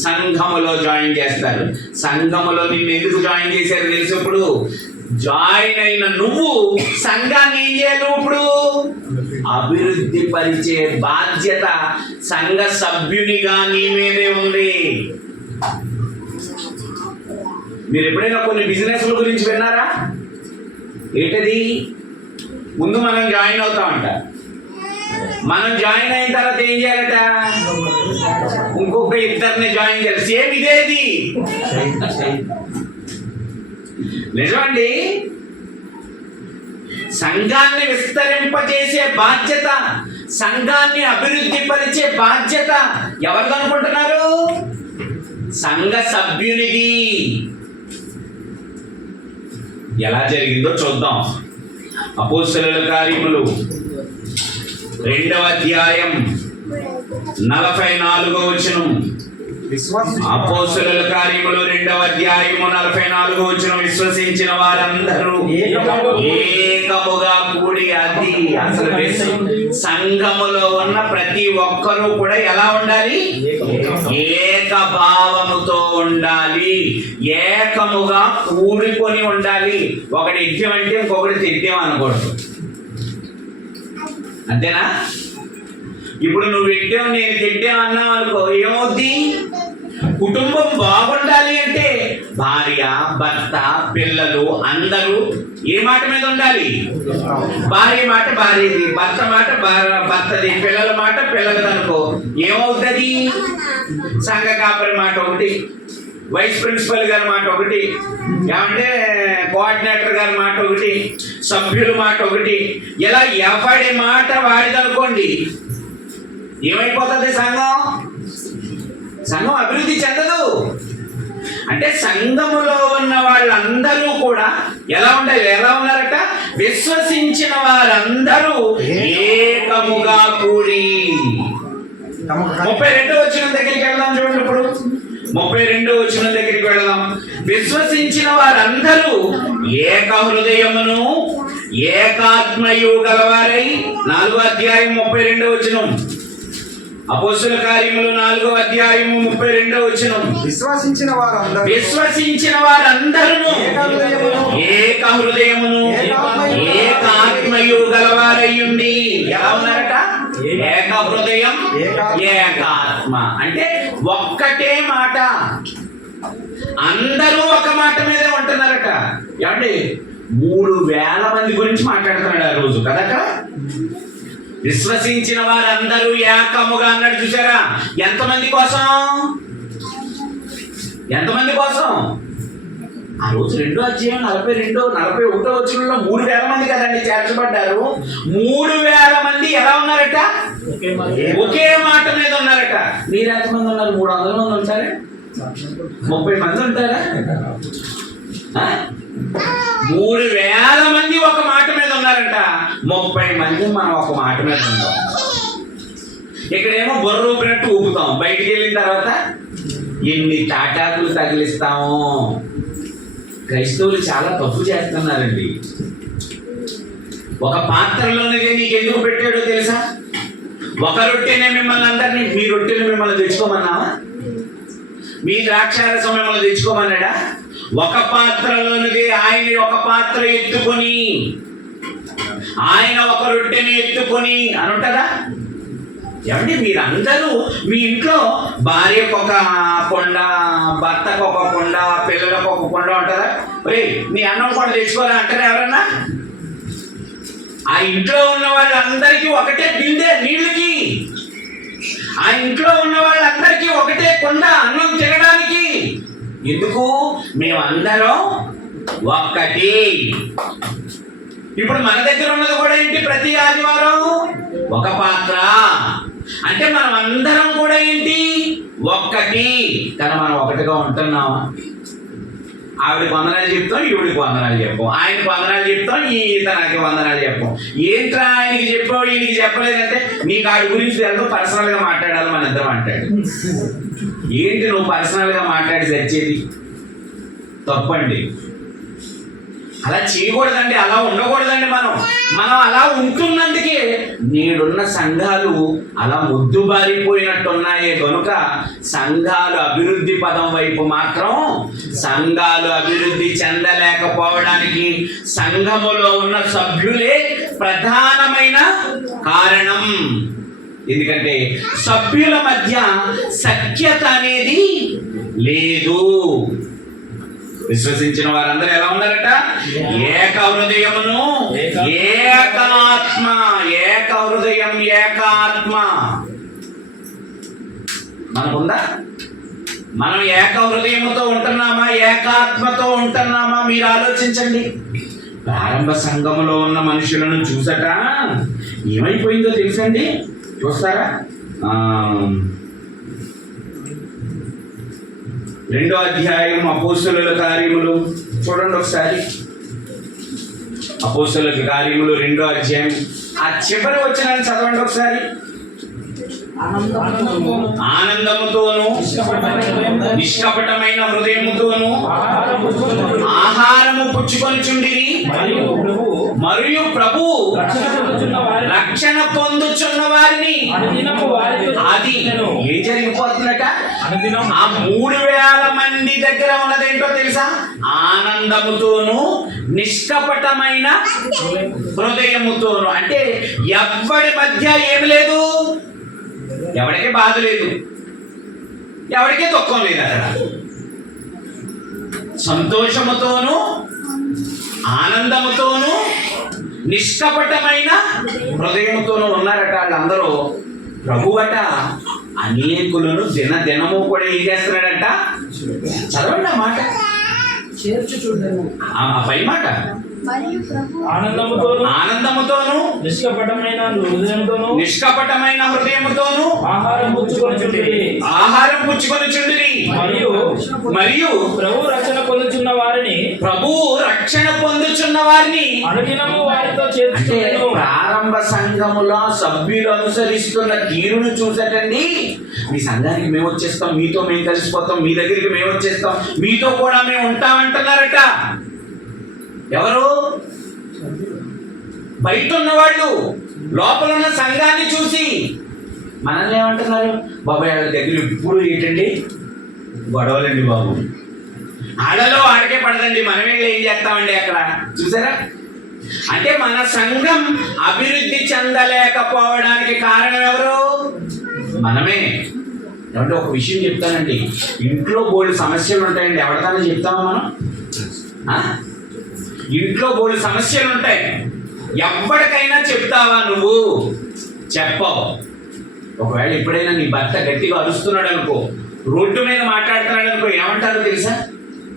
సంఘములో జాయిన్ చేస్తారు. సంఘములో నిన్ను ఎందుకు జాయిన్ చేశారు తెలుసు? ఇప్పుడు జాయిన్ అయిన నువ్వు సంఘాన్ని ఏం చేయాలి? ఇప్పుడు అభివృద్ధి పరిచే బాధ్యత సంఘ సభ్యునిగా నీ మీదే ఉంది. మీరు ఎప్పుడైనా కొన్ని బిజినెస్ల గురించి విన్నారా? ఏంటది? ముందు మనం జాయిన్ అవుతామంట. మనం జాయిన్ అయిన తర్వాత ఏం చేయాలట? ఇంకొక 2 జాయిన్ చేయాలి. సేమ్ ఇదేది నిజమండి. సంఘాన్ని విస్తరింపజేసే బాధ్యత, సంఘాన్ని అభివృద్ధి పరిచే బాధ్యత ఎవరిది అనుకుంటున్నారు? సంఘ సభ్యునిది. ఎలా జరిగిందో చూద్దాం. అపోస్తలుల కార్యములు 2వ అధ్యాయం 44వ వచనం. అపోస్తలుల కార్యములు 2వ అధ్యాయము 44వ వచనం. విశ్వసించిన వారందరూ ఏకముగా కూడి, అది అసలు సంఘములో ఉన్న ప్రతి ఒక్కరూ కూడా ఎలా ఉండాలి? ఏకభావముతో ఉండాలి. ఏకముగా కూడుకొని ఉండాలి. ఒకటి యజ్ఞం అంటే ఇంకొకటి తిద్యం అనకూడదు. అంతేనా? ఇప్పుడు నువ్వు వింటావు, నేను తింటావు అన్నావు అనుకో, ఏమవుద్ది? కుటుంబం బాగుండాలి అంటే భార్య, భర్త, పిల్లలు అందరూ ఏ మాట మీద ఉండాలి? భార్య మాట భార్యది, భర్త మాట భర్తది, పిల్లల మాట పిల్లలది అనుకో, ఏమవుతుంది? సంఘ కాపరి మాట ఒకటి, వైస్ ప్రిన్సిపల్ గారి మాట ఒకటి, ఏమంటే కోఆర్డినేటర్ గారి మాట ఒకటి, సభ్యుల మాట ఒకటి, ఇలా ఎవడి మాట వాడిదనుకోండి ఏమైపోతుంది? సంఘం అభివృద్ధి చెందదు. అంటే సంఘములో ఉన్న వాళ్ళందరూ కూడా ఎలా ఉన్నారట? విశ్వసించిన వారందరూ ఏకముగా కూడి. 32వ వచనం దగ్గరికి వెళ్దాం చూడండి. ఇప్పుడు 32వ వచనం దగ్గరికి వెళ్దాం. విశ్వసించిన వారందరూ ఏక హృదయమును ఏకాత్మయు గలవారై 4వ అధ్యాయం 32వ వచనం. అపోస్తలుల కార్యములు 4వ అధ్యాయం 32వ వచనం. విశ్వసించిన వారందరూ ఏక హృదయమును ఏకాత్మయు గలవారయ్యుండి ఎలా ఉన్నారట? ఏక హృదయం ఏకాత్మ. అంటే ఒక్కటే మాట, అందరూ ఒక మాట మీదే ఉంటున్నారట. ఏమండి 3,000 మంది గురించి మాట్లాడుతున్నాడు ఆ రోజు కదా. అక్కడ విశ్వసించిన వారందరూ ఏకముగా అన్నాడు. చూసారా? ఎంతమంది కోసం? ఆ రోజు 2వ అధ్యాయం 41వ వచనంలో 3,000 మంది కదండి చేర్చబడ్డారు. 3,000 మంది ఎలా ఉన్నారట? ఒకే మాట మీద ఉన్నారట. మీరు ఎంతమంది ఉన్నారు? 300 మంది ఉంటారా? 30 మంది ఉంటారా? 3,000 మంది ఒక మాట మీద ఉన్నారంట. 30 మంది మనం ఒక మాట మీద ఉంటాం. ఇక్కడేమో బొర్ర ఊపినట్టు ఊపుతాం, బయటికి వెళ్ళిన తర్వాత ఎన్ని తాటాకులు తగిలిస్తాము. క్రైస్తవులు చాలా తప్పు చేస్తున్నారండి. ఒక పాత్రలోనిదే నీకు ఎందుకు పెట్టాడో తెలుసా? ఒక రొట్టెనే మిమ్మల్ని అందరినీ, మీ రొట్టెలు మిమ్మల్ని తెచ్చుకోమన్నావా? మీ ద్రాక్షారసం మిమ్మల్ని తెచ్చుకోమన్నాడా? ఒక పాత్రలోనిది ఆయన ఒక పాత్ర ఎత్తుకొని, ఆయన ఒక రొట్టెని ఎత్తుకొని అని ఉంటుందా? ఏమండి మీరందరూ మీ ఇంట్లో భార్యకు ఒక కొండ, భర్తకు ఒక కొండ, పిల్లలకు ఒక కొండ ఉంటుందా? ఒరే నీ అన్నం కొండ తెచ్చుకోరా అంటారా ఎవరన్నా? ఆ ఇంట్లో ఉన్న వాళ్ళందరికీ ఒకటే బిందె నీళ్ళకి, ఆ ఇంట్లో ఉన్న వాళ్ళందరికీ ఒకటే కొండ అన్నం తినడానికి. ఎందుకు? మేమందరం ఒక్కటి. ఇప్పుడు మన దగ్గర ఉన్నది కూడా ఏంటి? ప్రతి ఆదివారం ఒక పాత్ర. అంటే మనం అందరం కూడా ఏంటి? ఒక్కటి. కానీ మనం ఒకటిగా ఉంటున్నామా? ఆవిడకి వందనాలు చెప్తాం, ఈవిడికి వందనాలు చెప్పాం, ఆయనకి వందనాలు చెప్తాం, తనకి వందనాలు చెప్పాం. ఏంట్రా ఆయనకి చెప్పావు ఈయనకి చెప్పలేదంటే నీకు ఆడి గురించి తెలుసు, పర్సనల్ గా మాట్లాడాలి మన ఇద్దరం అంటాడు. ఏంటి నువ్వు పర్సనల్ గా మాట్లాడి చచ్చేది? తప్పండి. అలా చేయకూడదండి, అలా ఉండకూడదండి. మనం అలా ఉంటున్నందుకే నేడున్న సంఘాలు అలా ముద్దుబారిపోయినట్టున్నాయే. కనుక సంఘాలు అభివృద్ధి పదం వైపు మాత్రం సంఘాలు అభివృద్ధి చెందలేకపోవడానికి సంఘములో ఉన్న సభ్యులే ప్రధానమైన కారణం. ఎందుకంటే సభ్యుల మధ్య సఖ్యత అనేది లేదు. విశ్వసించిన వారందరూ ఎలా ఉన్నారట? ఏక హృదయమును ఏకాత్మ. ఏక హృదయం ఏకాత్మ మనకుందా? మనం ఏక హృదయముతో ఉంటున్నామా? ఏకాత్మతో ఉంటున్నామా? మీరు ఆలోచించండి. ప్రారంభ సంఘములో ఉన్న మనుషులను చూసట ఏమైపోయిందో తెలుసండి? చూస్తారా? 2వ అధ్యాయం అపోస్తలుల కార్యములు చూడండి ఒకసారి. అపోస్తలుల కార్యములు 2వ అధ్యాయం ఆ చివరి వచనాన్ని చదవండి ఒకసారి. ఆనందముతోను నిష్కపటమైన హృదయముతోను ఆహారము పుచ్చుకొనుచుండిరి, మరియు ప్రభు రక్షణ పొందుచున్న వారిని. అది ఏం జరిగిపోతుందట? ఆ 3,000 మంది దగ్గర ఉన్నదేంటో తెలుసా? ఆనందముతోను నిష్కపటమైన హృదయముతోను. అంటే ఎవ్వడి మధ్య ఏమి లేదు, ఎవడికి బాధ లేదు, ఎవడికి దుఃఖం లేదు. అక్కడ సంతోషముతోను ఆనందముతోను నిష్కపటమైన హృదయముతోను ఉన్నారట వాళ్ళందరూ. ప్రభువట అనేకులను దినము కూడా ఏం చేస్తున్నాడట? చదవండి ఆ మాట, ఆ పై మాట. ఆనందముతోను నిష్కపటమైన హృదయముతోను ఆహారం పుచ్చుకొనుచుండిరి, మరియు ప్రభు రక్షణ పొందుచున్న వారిని అనుదినము వారితో చేర్చుకొనెను. ప్రారంభ సంఘములో సభ్యులు అనుసరిస్తున్న తీరును చూసటండి. మీ సంఘానికి మేము వచ్చేస్తాం, మీతో మేము కలిసిపోతాం, మీ దగ్గరికి మేము వచ్చేస్తాం, మీతో కూడా మేము ఉంటామంటున్నారట. ఎవరు? బయట ఉన్నవాళ్ళు లోపల ఉన్న సంఘాన్ని చూసి మనల్ని ఏమంటున్నారు? బాబాయ్ వాళ్ళ దగ్గర ఎప్పుడు ఏంటండి గొడవలండి బాబు, ఆడలో ఆడకే పడదండి, మనమే ఏం చేస్తామండి అక్కడ. చూసారా? అంటే మన సంఘం అభివృద్ధి చెందలేకపోవడానికి కారణం ఎవరు? మనమే. ఏమంటే ఒక విషయం చెప్తానండి, ఇంట్లో బోల్డ్ సమస్యలు ఉంటాయండి. ఎవరికైనా చెప్తామా మనం? ఇంట్లో బోల్డ్ సమస్యలు ఉంటాయి, ఎవరికైనా చెప్తావా నువ్వు? చెప్పవు. ఒకవేళ ఎప్పుడైనా నీ భర్త గట్టిగా అరుస్తున్నాడు అనుకో, రోడ్డు మీద మాట్లాడుతున్నాడు అనుకో, ఏమంటారో తెలుసా?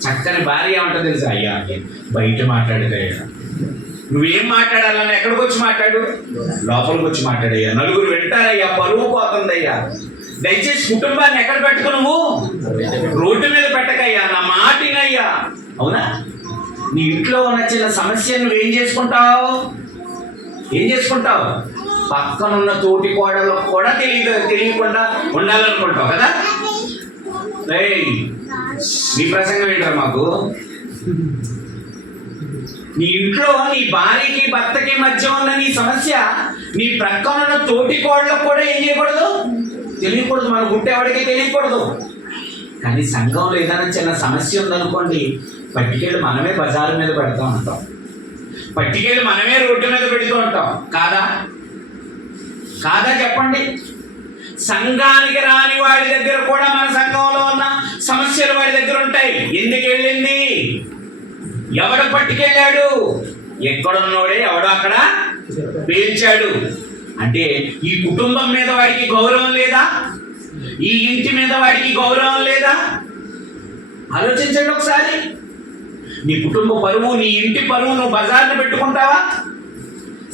చక్కని భార్య ఏమంటారో తెలుసా? అయ్యా బయట మాట్లాడతాయ్యా, నువ్వేం మాట్లాడాలని ఎక్కడికి వచ్చి మాట్లాడు, లోపలికి వచ్చి మాట్లాడయ్యా, నలుగురు వింటారయ్యా, పరువు పోతుందయ్యా. దయచేసి కుటుంబాన్ని ఎక్కడ పెట్టుకో, నువ్వు రోడ్డు మీద పెట్టకయ్యా, నా మాటినయ్యా. అవునా? నీ ఇంట్లో ఉన్న చిన్న సమస్య నువ్వేం చేసుకుంటావు? ఏం చేసుకుంటావు? పక్కనున్న తోటి కోడలకు కూడా తెలియకుండా ఉండాలనుకుంటావు కదా. నీ ప్రసంగం ఏంటో మాకు. నీ ఇంట్లో నీ భార్యకి భర్తకి మధ్య ఉన్న నీ సమస్య నీ ప్రక్కనున్న తోటి కోడలకు కూడా ఏం చేయకూడదు? తెలియకూడదు. మన గుట్టేవాడికి తెలియకూడదు. కానీ సంఘంలో ఏదైనా చిన్న సమస్య ఉందనుకోండి, పట్టికేళ్ళు మనమే బజారు మీద పెడతా ఉంటాం, పట్టికేళ్ళు మనమే రోడ్డు మీద పెడుతూ ఉంటాం. కాదా? కాదా చెప్పండి? సంఘానికి రాని వాడి దగ్గర కూడా మన సంఘంలో ఉన్న సమస్యలు వాడి దగ్గర ఉంటాయి. ఎందుకు వెళ్ళింది? ఎవడు పట్టుకెళ్ళాడు? ఎక్కడున్నోడే ఎవడో అక్కడ పేల్చాడు. అంటే ఈ కుటుంబం మీద వాడికి గౌరవం లేదా? ఈ ఇంటి మీద వాడికి గౌరవం లేదా? ఆలోచించండి ఒకసారి. నీ కుటుంబ పరువు, నీ ఇంటి పరువు నువ్వు బజార్ని పెట్టుకుంటావా?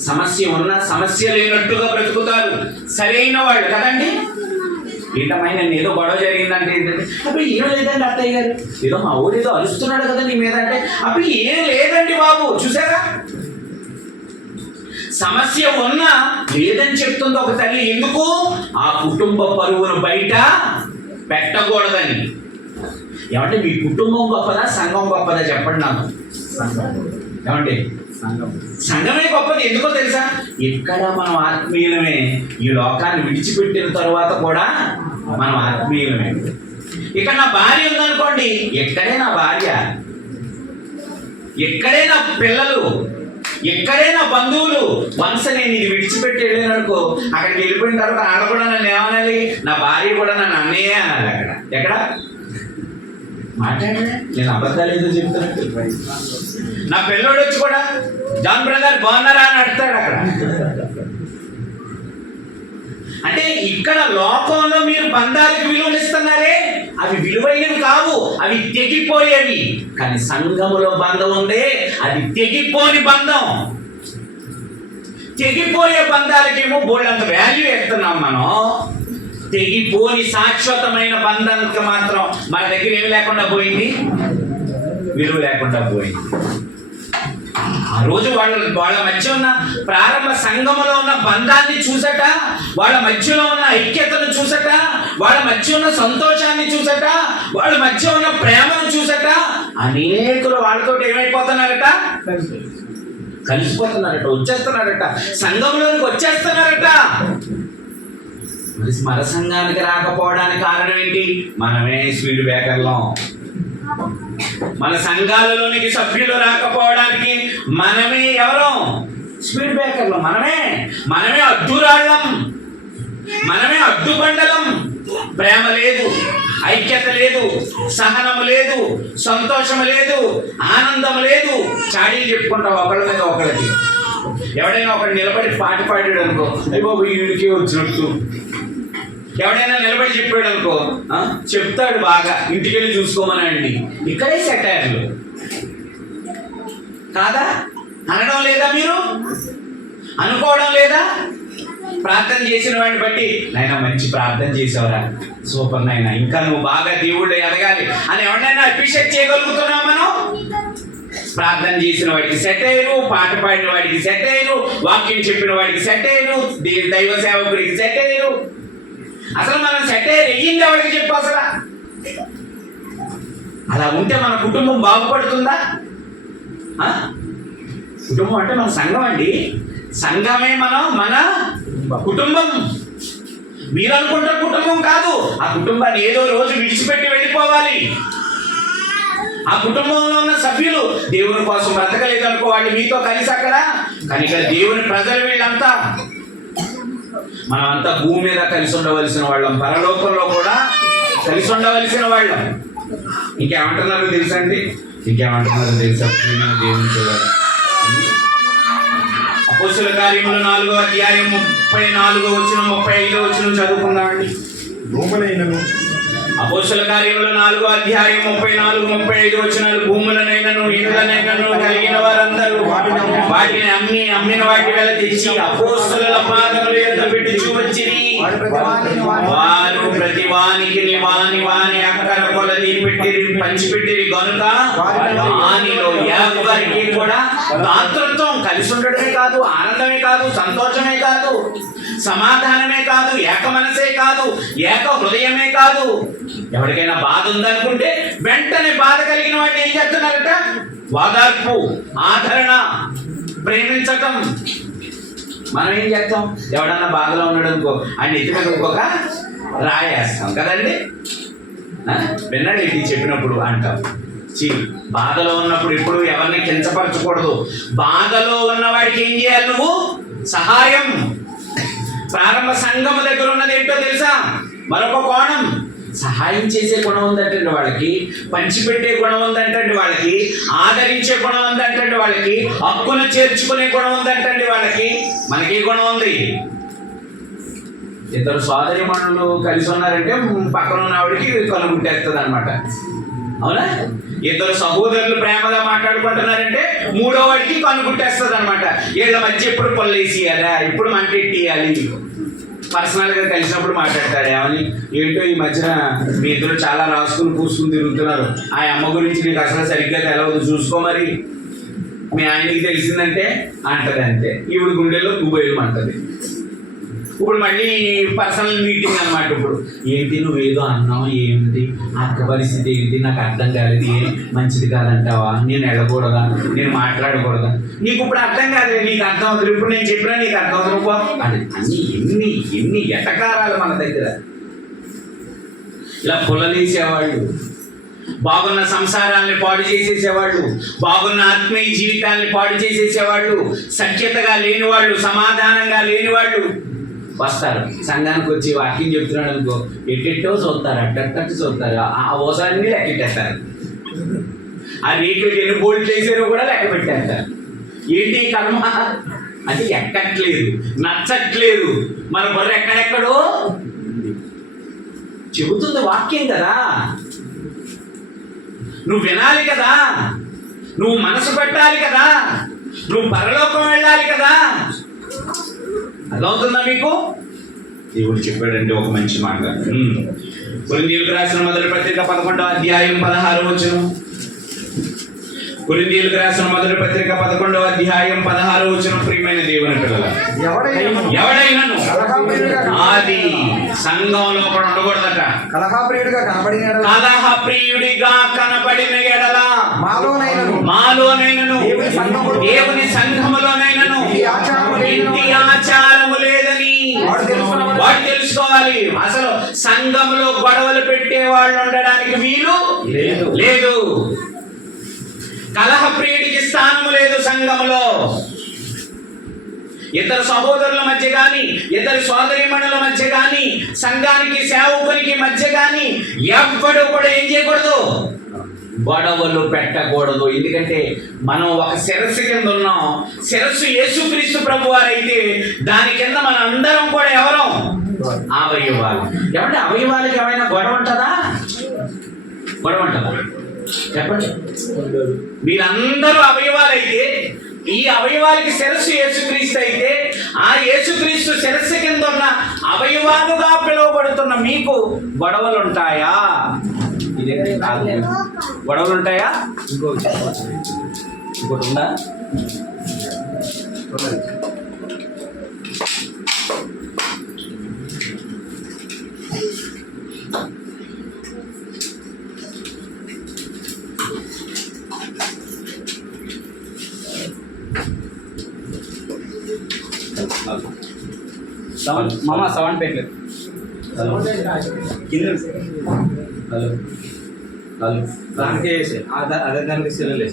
సమస్య ఉన్నా సమస్య లేనట్టుగా బ్రతుకుతారు సరైన వాళ్ళు కదండి. ఏంటమ్మాయి నన్ను ఏదో గొడవ జరిగిందంటే ఏంటంటే, అప్పుడు ఏం లేదండి అత్తయ్య గారు, ఏదో మా ఊరు ఏదో అరుస్తున్నాడు కదా నీ మీద అంటే, అప్పుడు ఏం లేదండి బాబు. చూసారా? సమస్య ఉన్నా లేదని చెప్తుంది ఒక తల్లి. ఎందుకు? ఆ కుటుంబ పరువును బయట పెట్టకూడదని. ఏమంటే మీ కుటుంబం గొప్పదా సంఘం గొప్పదా చెప్పండి నాకు. ఏమంటే సంఘమే గొప్పది. ఎందుకో తెలుసా? ఎక్కడ మనం ఆత్మీయులమే, ఈ లోకాన్ని విడిచిపెట్టిన తరువాత కూడా మనం ఆత్మీయులమే. ఇక్కడ నా భార్య ఉందనుకోండి, ఎక్కడే నా భార్య, ఎక్కడే నా పిల్లలు, ఎక్కడే నా బంధువులు. వన్స్ నేను ఇది విడిచిపెట్టి వెళ్ళాననుకో, అక్కడికి వెళ్ళిపోయిన తర్వాత ఆడ కూడా నన్ను ఏమనాలి? నా భార్య కూడా నన్ను అన్నయ్యే అనాలి. అక్కడ ఎక్కడ మాట్లాడలే, నేను అబద్ధాలు ఏదో చెప్తున్నట్టు. నా పిల్లోడు వచ్చి కూడా జాన్ బ్రదర్ బాగున్నారా అని అడుగుతాడు అక్కడ. అంటే ఇక్కడ లోకంలో మీరు బంధాలకు విలువనిస్తున్నారే, అవి విలువైనవి కావు, అవి తెగిపోయేవి. కానీ సంఘములో బంధం ఉందే, అది తెగిపోని బంధం. తెగిపోయే బంధాలకేమో బోల్డంత వాల్యూ ఇస్తున్నాం మనం. తెగిపోని శాశ్వతమైన బంధానికి మాత్రం మన దగ్గర ఏమి లేకుండా పోయింది? విలువ లేకుండా పోయింది. ఆ రోజు వాళ్ళ మధ్య ఉన్న ప్రారంభ సంఘములో ఉన్న బంధాన్ని చూసట, వాళ్ళ మధ్యలో ఉన్న ఐక్యతను చూసట, వాళ్ళ మధ్య ఉన్న సంతోషాన్ని చూసట, వాళ్ళ మధ్య ఉన్న ప్రేమను చూసట, అనేకులు వాళ్ళతో ఏమైపోతున్నారట? కలిసిపోతున్నారట, వచ్చేస్తున్నారట, సంఘంలోనికి వచ్చేస్తున్నారట. మన సంఘానికి రాకపోవడానికి కారణం ఏంటి? మనమే స్పీడ్ బ్రేకర్లం. మన సంఘాలలోనికి సభ్యులు రాకపోవడానికి మనమే ఎవరు? స్పీడ్ బ్రేకర్లు. మనమే అడ్డురాళ్ళం, మనమే అడ్డుబండలం. ప్రేమ లేదు, ఐక్యత లేదు, సహనం లేదు, సంతోషం లేదు, ఆనందం లేదు. చాడీలు చెప్పుకుంటాం ఒకళ్ళ మీద ఒకళ్ళకి. ఎవడైనా ఒకడు నిలబడి పాట పాడాడు అనుకో, అయ్యో వీడికి వచ్చినట్టు. ఎవడైనా నిలబడి చెప్పాడు అనుకో, చెప్తాడు బాగా, ఇంటికి వెళ్ళి చూసుకోమనండి. ఇక్కడే సెటైర్లు కాదా? అనడం లేదా? మీరు అనుకోవడం లేదా? ప్రార్థన చేసిన వాడిని బట్టి, నాయన మంచి ప్రార్థన చేసావురా, సూపర్ నాయన, ఇంకా నువ్వు బాగా దేవుళ్ళు ఎదగాలి అని ఎవరైనా అప్రిషియేట్ చేయగలుగుతున్నాం మనం? ప్రార్థన చేసిన వాడికి సెట్ అయ్యారు, పాట పాడిన వాడికి సెట్ అయ్యారు, వాక్యం చెప్పిన వాడికి సెట్ అయ్యారు, దైవ సేవకుడికి సెట్ అయ్యారు. అసలు మనం సెట్ అయ్యింది ఎవరికి చెప్పు? అసలు అలా ఉంటే మన కుటుంబం బాగుపడుతుందా? కుటుంబం అంటే మన సంఘం అండి. సంఘమే మన కుటుంబం. మీరు అనుకుంటారు కుటుంబం కాదు. ఆ కుటుంబాన్ని ఏదో రోజు విడిచిపెట్టి వెళ్ళిపోవాలి. ఆ కుటుంబంలో ఉన్న సభ్యులు దేవుని కోసం బ్రతకలేదు అనుకో, వాళ్ళు మీతో కలిసి అక్కడ. కానీ ఇక్కడ దేవుని ప్రజలు వీళ్ళంతా, మనమంతా భూమి మీద కలిసి ఉండవలసిన వాళ్ళం, పరలోకంలో కూడా కలిసి ఉండవలసిన వాళ్ళం. ఇంకేమంటున్నారో తెలుసా అండి? ఇంకేమంటున్నారో తెలుసా? దేవుని చూడాలి. అపోస్తలుల కార్యములు 4వ అధ్యాయం 34వ వచనం 35వ వచనం చదువుకుందామండి. భూములైనను అపోస్తలుల కార్యములు 4వ అధ్యాయం 34, 35 వచనాలు. భూములనైనను ఇండ్లనైనను కలిగిన వారందరూ వాటిని అమ్మిన వాటి వేళ తెచ్చి అపోస్తలుల పాదముల యొద్ద పెట్టి చూపించిరి. వారు ప్రతి వానికి వాని అక్కర కొలది పెట్టిరి, పంచిపెట్టిరి గనుక వానిలో ఎవరికి కూడా దాతృత్వం, కలిసి ఉండడమే కాదు, ఆనందమే కాదు, సంతోషమే కాదు, సమాధానమే కాదు, ఏక మనసే కాదు, ఏక హృదయమే కాదు. ఎవరికైనా బాధ ఉందనుకుంటే వెంటనే బాధ కలిగిన వాడిని ఏం చేస్తున్నారట? వాదార్పు, ఆదరణ, ప్రేమించటం. మనం ఏం చేస్తాం? ఎవడన్నా బాధలో ఉన్నాడు అనుకో, ఆయన ఎత్తి మీద ఇంకొక రాయేస్తాం కదండి. విన్నాడు ఏంటి చెప్పినప్పుడు అంటాం. బాధలో ఉన్నప్పుడు ఎప్పుడు ఎవరిని కించపరచకూడదు. బాధలో ఉన్నవాడికి ఏం చేయాలి? నువ్వు సహాయం. ప్రారంభ సంఘము దగ్గర ఉన్నది ఏంటో తెలుసా? మరొక కోణం. సహాయం చేసే గుణం ఉందంటండి వాళ్ళకి, పంచిపెట్టే గుణం ఉందంటండి వాళ్ళకి, ఆదరించే గుణం ఉందంటండి వాళ్ళకి, హక్కును చేర్చుకునే గుణం ఉందంటండి వాళ్ళకి. మనకి గుణం ఉంది. ఇద్దరు సోదరి మనులు కలిసి ఉన్నారంటే పక్కన ఉన్న ఆవిడికి కనుగుట్టేస్తుంది అనమాట. అవునా? ఇద్దరు సహోదరులు ప్రేమగా మాట్లాడుకుంటున్నారంటే మూడో వాడికి కనుగుట్టేస్తుంది అనమాట. వీళ్ళ మధ్య ఎప్పుడు పొల్లేసియాలా, ఇప్పుడు మంటెట్టియాలి. పర్సనల్ గా కలిసినప్పుడు మాట్లాడతాడు. ఏమని? ఏంటో ఈ మధ్యన మీ ఇద్దరు చాలా రాసుకుని పూసుకుని తిరుగుతున్నారు, ఆ అమ్మ గురించి నీకు అసలు సరిగ్గా తెలవదు, చూసుకో మరి, మీ ఆయనకి తెలిసిందంటే అంటది. అంతే. ఈవిడ గుండెల్లో గుబేయమంటది. ఇప్పుడు మళ్ళీ పర్సనల్ మీటింగ్ అనమాట. ఇప్పుడు ఏంటి నువ్వేదో అన్నావు, ఏంటి అక్క పరిస్థితి ఏంటి, నాకు అర్థం కాలేదు, ఏం మంచిది కాదంటావా, నేను వెళ్ళకూడదా, నేను మాట్లాడకూడదా, నీకు ఇప్పుడు అర్థం కాలేదు, నీకు అర్థం అవుతుంది, ఇప్పుడు నేను చెప్పినా నీకు అర్థం అవుతుంది అని అన్ని ఎన్ని ఎటకారాలు మన దగ్గర. ఇలా పొలలేసేవాళ్ళు, బాగున్న సంసారాన్ని పాడు చేసేసేవాళ్ళు, బాగున్న ఆత్మీయ జీవితాన్ని పాడు చేసేసేవాళ్ళు, సఖ్యతగా లేనివాళ్ళు, సమాధానంగా లేనివాళ్ళు వస్తారు. సంఘానికి వచ్చి వాక్యం చెప్తున్నాడు అనుకో, ఎట్టెట్టో చూస్తారు, అట్టట్టు చూస్తారు, ఆ ఓసాన్ని లెక్కెట్టేస్తారు. ఆ రేట్లకి ఎన్ని బోల్ట్ వేసారో కూడా లెక్క పెట్టేస్తారు. ఏంటి కర్మ అంటే ఎక్కట్లేదు, నచ్చట్లేదు, మన బుర్ర ఎక్కడెక్కడో చెబుతుంది వాక్యం కదా, నువ్వు వినాలి కదా, నువ్వు మనసు పెట్టాలి కదా, నువ్వు పరలోకం వెళ్ళాలి కదా. అర్థమవుతుందా మీకు? దేవుడు చెప్పాడంటే ఒక మంచి మాట. కొరింథీయులకు రాసిన మొదటి పత్రిక 11వ అధ్యాయం 16వ వచనం. కొరింథీయులకు రాసిన మొదటి పత్రిక 11వ అధ్యాయం 16వ వచనం. ప్రియమైన దేవుని పిల్లల, ఎవడైనాను ఆది సంఘంలో కూడా ఉండకూడదట. కలహప్రియుడిగా కనబడిన ఎడల మాలోనైనను దేవుని సంఘములోనైనను ఇంటి ఆచారము లేదని వాడు తెలుసుకోవాలి. అసలు సంఘములో గొడవలు పెట్టే వాళ్ళు ఉండడానికి వీలు లేదు. కలహప్రియుడికి స్థానము లేదు సంఘములో. ఇద్దరు సహోదరుల మధ్య కానీ, ఇద్దరు సోదరీమణుల మధ్య కానీ, సంఘానికి సేవకునికి మధ్య కానీ ఎవ్వడు కూడా ఏం చేయకూడదు? గొడవలు పెట్టకూడదు. ఎందుకంటే మనం ఒక శిరస్సు కింద ఉన్నాం. శిరస్సు యేసుక్రీస్తు ప్రభువారు అయితే దాని కింద మన అందరం కూడా ఎవరు? అవయవాలు. ఏమంటే అవయవాలకి ఏమైనా గొడవ ఉంటుందా? గొడవ ఉంటుందా? చెప్పండి. మీరందరూ అవయవాలైతే, ఈ అవయవాలకి శిరస్సు యేసుక్రీస్తు అయితే, ఆ యేసుక్రీస్తు శిరస్సు కింద ఉన్న అవయవాలుగా పిలువబడుతున్న మీకు గొడవలు ఉంటాయా? ఇదేంటి కాదు, గొడవలు ఉంటాయా? ఇంకోటి ఉందా? మామ సౌండ్ పెట్టలేదు. హలో హలో హలో దానికే వేసే అదే దానికి సెలవులేదు.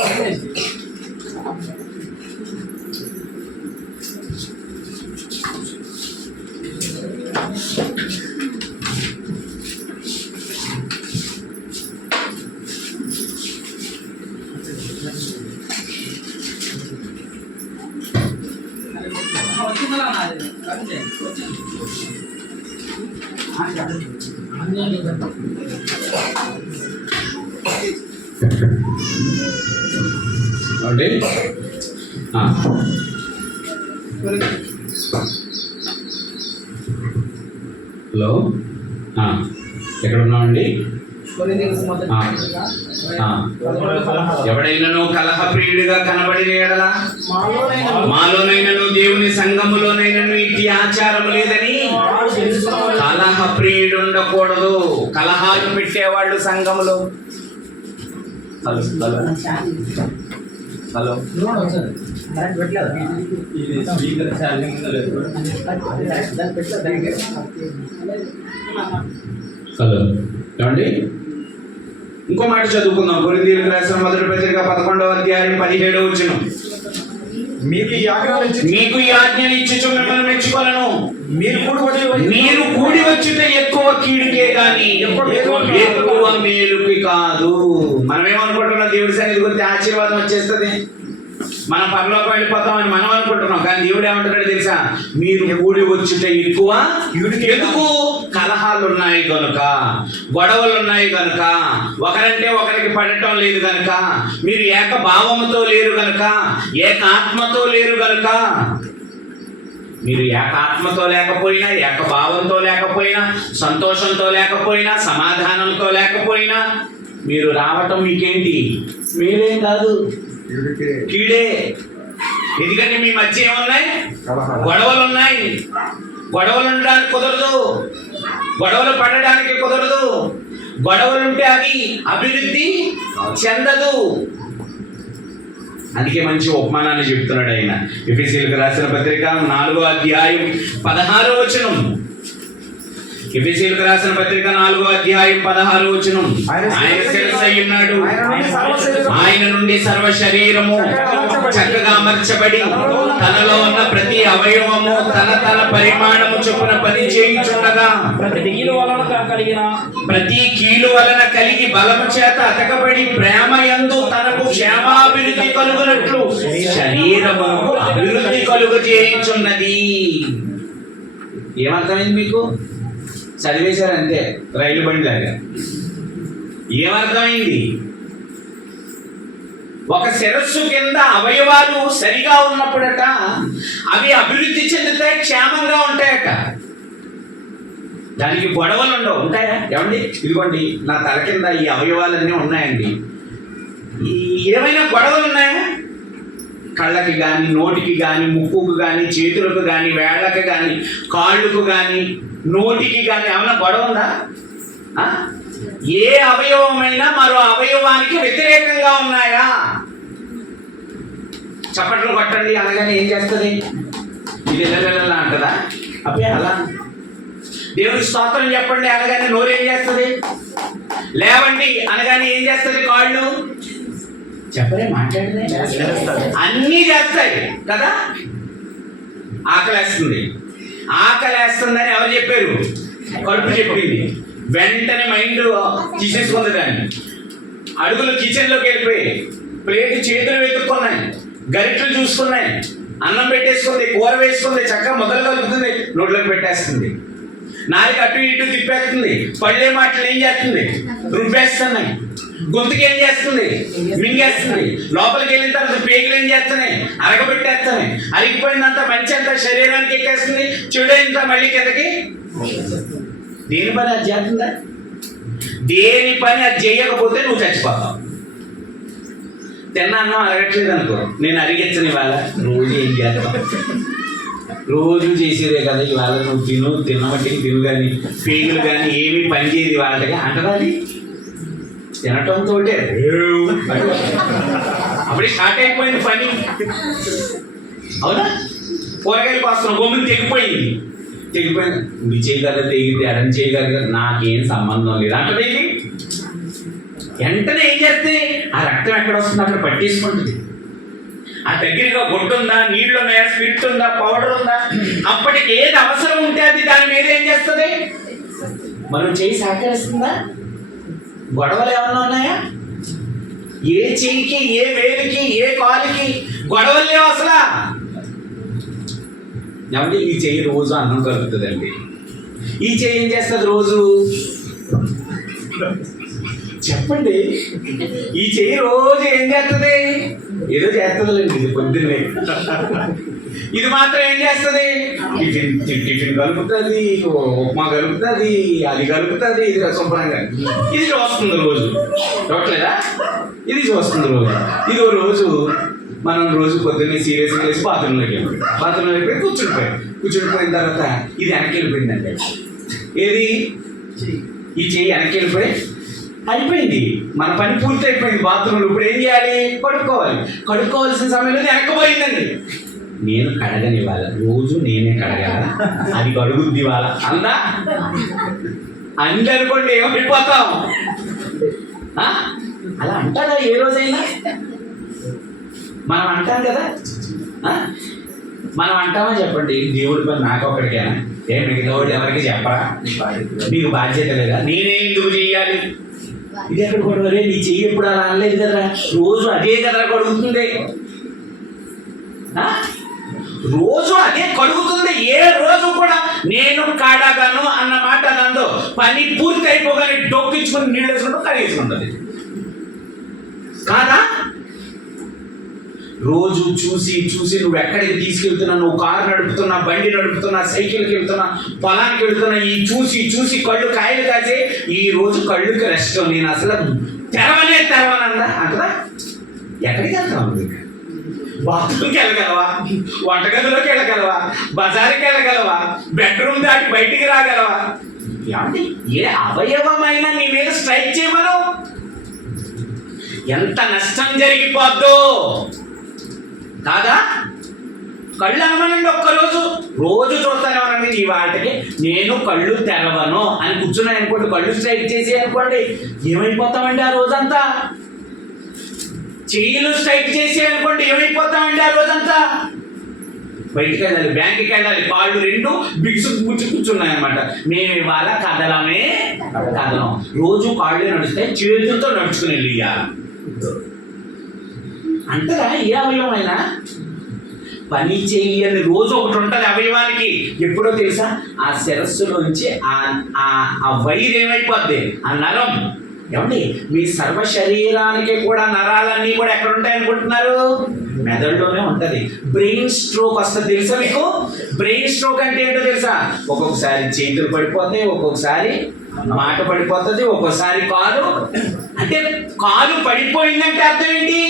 అంటే హలో ఎక్కడ ఉన్నామండి? ఎవడైనను కలహప్రియుడిగా కనబడిన ఎడల మాలోనైనను దేవుని సంఘములోనైనను ఇట్టి ఆచారం లేదని కలహప్రియుడు ఉండకూడదు. కలహాలు పెట్టేవాళ్ళు సంఘములో. హలో హలో ఇది స్పీకర్ ఛార్జింగ్ లేదు. హలో ఏమండి? ఇంకో మాట చదువుకుందాం. కొరింథీయులకు రాసిన మొదటి పత్రిక 11వ అధ్యాయం 17వ వచనం. మీకు ఈ ఆజ్ఞలు ఇచ్చుచు మిమ్మల్ని మెచ్చుకోలను. మీరు కూడి వచ్చుట ఎక్కువ కీడుకే గాని ఎక్కువ మేలుకి కాదు. మనం ఏమనుకుంటున్నాం? దేవుడి సన్నిధికి వస్తే ఆశీర్వాదం వచ్చేస్తుంది, మనం పరలోకం వెళ్ళిపోతామని మనం అనుకుంటున్నాం. కానీ దేవుడు ఏమంటున్నాడు తెలుసా? మీరు కూడి వచ్చుట ఎక్కువ. ఎందుకు? కలహాలు ఉన్నాయి కనుక, గొడవలు ఉన్నాయి కనుక, ఒకరంటే ఒకరికి పడటం లేదు కనుక, మీరు ఏక భావముతో లేరు కనుక, ఏక ఆత్మతో లేరు కనుక. మీరు ఏకాత్మతో లేకపోయినా, ఏకభావంతో లేకపోయినా, సంతోషంతో లేకపోయినా, సమాధానంతో లేకపోయినా, మీరు రావటం మీకేంటి? మీరేం కాదు, కీడే. ఎందుకంటే మీ మధ్య ఏమున్నాయి? గొడవలు ఉన్నాయి. గొడవలు ఉండడానికి కుదరదు, గొడవలు పడడానికి కుదరదు. గొడవలు ఉంటే అది అభివృద్ధి చెందదు. అందుకే మంచి ఉపమానాన్ని చెప్తున్నాడు ఆయన. ఎఫెసీయులకు రాసిన పత్రిక 4వ అధ్యాయం 16వ వచనం. ఎఫెసీయులకు రాసిన పత్రిక 4వ అధ్యాయం 16వ వచనం. ఆయన శిరస్సు అయి ఉన్నాడు, ఆయన నుండి సర్వ శరీరము చక్కగా అమర్చబడి తనలో ఉన్న ప్రతి అవయవము తన తన పరిమాణము చొప్పున పని చేయుచుండగా ప్రతి కీలు వలన కలిగి బలము చేత అతకబడి ప్రేమ యందు తనకు క్షేమాభివృద్ధి కలుగునట్లు శరీరము అభివృద్ధి కలుగు చేయుచున్నది. ఏమర్థమైంది మీకు? చదివేశారు అంతే, రైలు బండి లాగా. ఏమర్థమైంది? ఒక శిరస్సు కింద అవయవాలు సరిగా ఉన్నప్పుడట అవి అభివృద్ధి చెందుతాయి, క్షేమంగా ఉంటాయట. దానికి గొడవలు ఉండవు. ఉంటాయా? ఏమండి, ఇదిగోండి నా తల కింద ఈ అవయవాలన్నీ ఉన్నాయండి, ఏమైనా గొడవలు ఉన్నాయా? కళ్ళకి కానీ, నోటికి కానీ, ముక్కుకు కానీ, చేతులకు కానీ, వేళ్ళకి కానీ, కాళ్ళకు కానీ, నోటికి కానీ ఏమైనా గొడవ ఉందా? ఏ అవయవమైనా మరో అవయవానికి వ్యతిరేకంగా ఉన్నాయా? చప్పట్లు కొట్టండి అనగానే ఏం చేస్తుంది? ఇది ఎలా అంటదా? అబ్బే అలా. దేవునికి స్తోత్రం చెప్పండి అనగానే నోరు ఏం చేస్తుంది? లేవండి అనగానే ఏం చేస్తుంది? కాళ్ళు చెప్పలే, మాట్లాడింది అన్నీ చేస్తాయి కదా. ఆకలేస్తుంది, ఆకలేస్తుందని ఎవరు చెప్పారు? కడుపు చెప్పింది. వెంటనే మైండ్ తీసేసుకుంది దాన్ని. అడుగులు కిచెన్లోకి వెళ్ళిపోయి ప్లేట్ చేతులు వెతుక్కున్నాయి, గరిట్లు చూసుకున్నాయి, అన్నం పెట్టేసుకుంది, కూర వేసుకుంది, చక్కగా మొదలు కలుపుతుంది, నోట్లోకి పెట్టేస్తుంది. నాలుగు అటు ఇటు తిప్పేస్తుంది. పళ్ళే మాటలు ఏం చేస్తుంది? రుబ్బేస్తున్నాయి. గొంతుకి ఏం చేస్తుంది? మింగేస్తుంది. లోపలికి వెళ్ళిన తర్వాత పేగులు ఏం చేస్తున్నాయి? అరగబెట్టేస్తున్నాయి. అరిగిపోయిందంతా మంచి అంతా శరీరానికి ఎక్కేస్తుంది, చెడైంతా మళ్ళీ కిందకి. దేని పని అది చేస్తుందా? దేని పని అది చేయకపోతే నువ్వు చచ్చిపోతావు. తిన్న అన్నం అరగట్లేదు అనుకో, నేను అరిగించను ఇవాళ. రోజు ఏం చేస్తావు? రోజు చేసేదే కదా, ఇవాళ నువ్వు తిన్నబట్టి తిను కానీ, పేగులు కానీ ఏమి పని చేయదు వాళ్ళకి అంటదా? అది తినటంతో అప్పుడే స్టార్ట్ అయిపోయింది పని. అవునా? కూరగాయలు కోస్తున్న గొమ్మిది తెగిపోయింది. మీ చేయగలరు తెగితే అడం చేయగలరు, నాకేం సంబంధం లేదు అంటే వెంటనే ఏం చేస్తే ఆ రక్తం ఎక్కడ వస్తుంది అక్కడ పట్టేసుకుంటుంది. ఆ దగ్గరగా గొడ్డు ఉందా, నీళ్ళు ఉన్నాయా, స్పిరిట్ ఉందా, పౌడర్ ఉందా, అప్పటికి ఏది అవసరం ఉంటే అది దాని మీద ఏం చేస్తుంది, మనం చేయి సహకరిస్తుందా? గొడవలు ఏమన్నా ఉన్నాయా? ఏ చెయ్యికి, ఏ వేలికి, ఏ కాలుకి గొడవలు లేవు అసలు. ఏమంటే ఈ చెయ్యి రోజు అన్నం కలుగుతుందండి. ఈ చెయ్యి ఏం చేస్తుంది రోజు? చెప్పండి. ఈ చెయ్యి రోజు ఏం చేస్తుంది? ఏదో చేస్తుందిలేండి ఇది పొద్దున్నే. ఇది మాత్రం ఏం చేస్తుంది? టిఫిన్ కలుపుతుంది, ఉప్మా కలుపుతుంది, అది కలుపుతుంది, ఇది శుభ్రంగా ఇది చూస్తుంది రోజు. చూడట్లేదా? ఇది చూస్తుంది రోజు. ఇది రోజు మనం రోజు పొద్దున్నే సీరియస్గా వేసి బాత్రూంలోకి వెళ్ళిపోయి కూర్చుండిపోయిన తర్వాత ఇది వెనక్కి వెళ్ళిపోయిందండి. ఏది? ఈ చెయ్యి వెనక్కి వెళ్ళిపోయి అయిపోయింది, మన పని పూర్తి అయిపోయింది బాత్రూంలో. ఇప్పుడు ఏం చేయాలి? కడుక్కోవాల్సిన సమయంలో వెనక్కిపోయిందండి. నేను కడగని ఇవాళ, రోజు నేనే కడగాల, అది కడుగుద్ది ఇవాళ అందా అందనుకోండి ఏమైపోతాం? అలా అంటారా ఏ రోజైనా? మనం అంటాం కదా. మనం అంటామని చెప్పండి, దేవుడి పని నాకు ఒక్కడికేనా? మిగతా వాడు ఎవరికి చెప్పరా? మీకు బాధ్యత లేదా? నేనే ఎందుకు చెయ్యాలి? ఇది ఎక్కడ కొడవరే? నీ చెయ్యి ఎప్పుడు అలా అనలేదు కదరా, రోజు అదే కదరా కడుగుతుంది. రోజు అదే కడుగుతుంది. ఏ రోజు కూడా నేను కాడగాను అన్న మాట నందో పని పూర్తి అయిపోగానే డొక్కించుకుని నీళ్ళు వేసుకుంటూ కడిగేసుకుంటుంది కాదా? రోజు చూసి నువ్వు ఎక్కడికి తీసుకెళ్తున్నా, నువ్వు కారు నడుపుతున్నా, బండి నడుపుతున్నా, సైకిల్కి వెళ్తున్నా, పొలానికి వెళ్తున్నా, ఈ చూసి కళ్ళు కాయలు కాసే ఈ రోజు కళ్ళుకి రెస్ట్. నేను అసలు తెరవనన్నా అంటదా? ఎక్కడికి వెళ్తాను? బాత్రూమ్కి వెళ్ళగలవా? వంటగదిలోకి వెళ్ళగలవా? బజార్కి వెళ్ళగలవా? బెడ్రూమ్ దాటి బయటికి రాగలవా? ఏమంటే ఏ అవయవమైనా నీ మీద స్ట్రైక్ చేయమను, ఎంత నష్టం జరిగిపోద్దో కాదా? కళ్ళు అనమనండి ఒక్కరోజు, రోజు చూస్తానేమనండి. ఈ వాటికి నేను కళ్ళు తెరవను అని కూర్చున్నాయి అనుకోండి, కళ్ళు స్ట్రైక్ చేసి అనుకోండి, ఏమైపోతామండి ఆ రోజంతా? చెయ్యిలు స్ట్రైక్ చేసి అనుకోండి, ఏమైపోతామండి ఆ రోజంతా? బయటికి వెళ్ళాలి, బ్యాంకుకి వెళ్ళాలి, కాళ్ళు రెండు బిగ్సు కూర్చున్నాయి అనమాట. మేము ఇవాళ కదలం. రోజు కాళ్ళు నడుస్తాయి, చేతులతో నడుచుకుని వెళ్ళి అంటారా? ఏ అవయవమైనా పని చెయ్యని రోజు ఒకటి ఉంటుంది అవయవానికి. ఎప్పుడో తెలుసా? ఆ శిరస్సులోంచి ఆ వైర్ ఏమైపోద్ది, ఆ నరం. ఏమండి మీ సర్వ శరీరానికి కూడా నరాలన్నీ కూడా ఎక్కడ ఉంటాయి అనుకుంటున్నారు? మెదడులోనే ఉంటది. బ్రెయిన్ స్ట్రోక్ వస్తుంది తెలుసా మీకు? బ్రెయిన్ స్ట్రోక్ అంటే ఏంటో తెలుసా? ఒక్కొక్కసారి చేతులు పడిపోతాయి, ఒక్కొక్కసారి మాట పడిపోతుంది, ఒక్కోసారి కాలు. అంటే కాలు పడిపోయిందంటే అర్థం ఏంటి?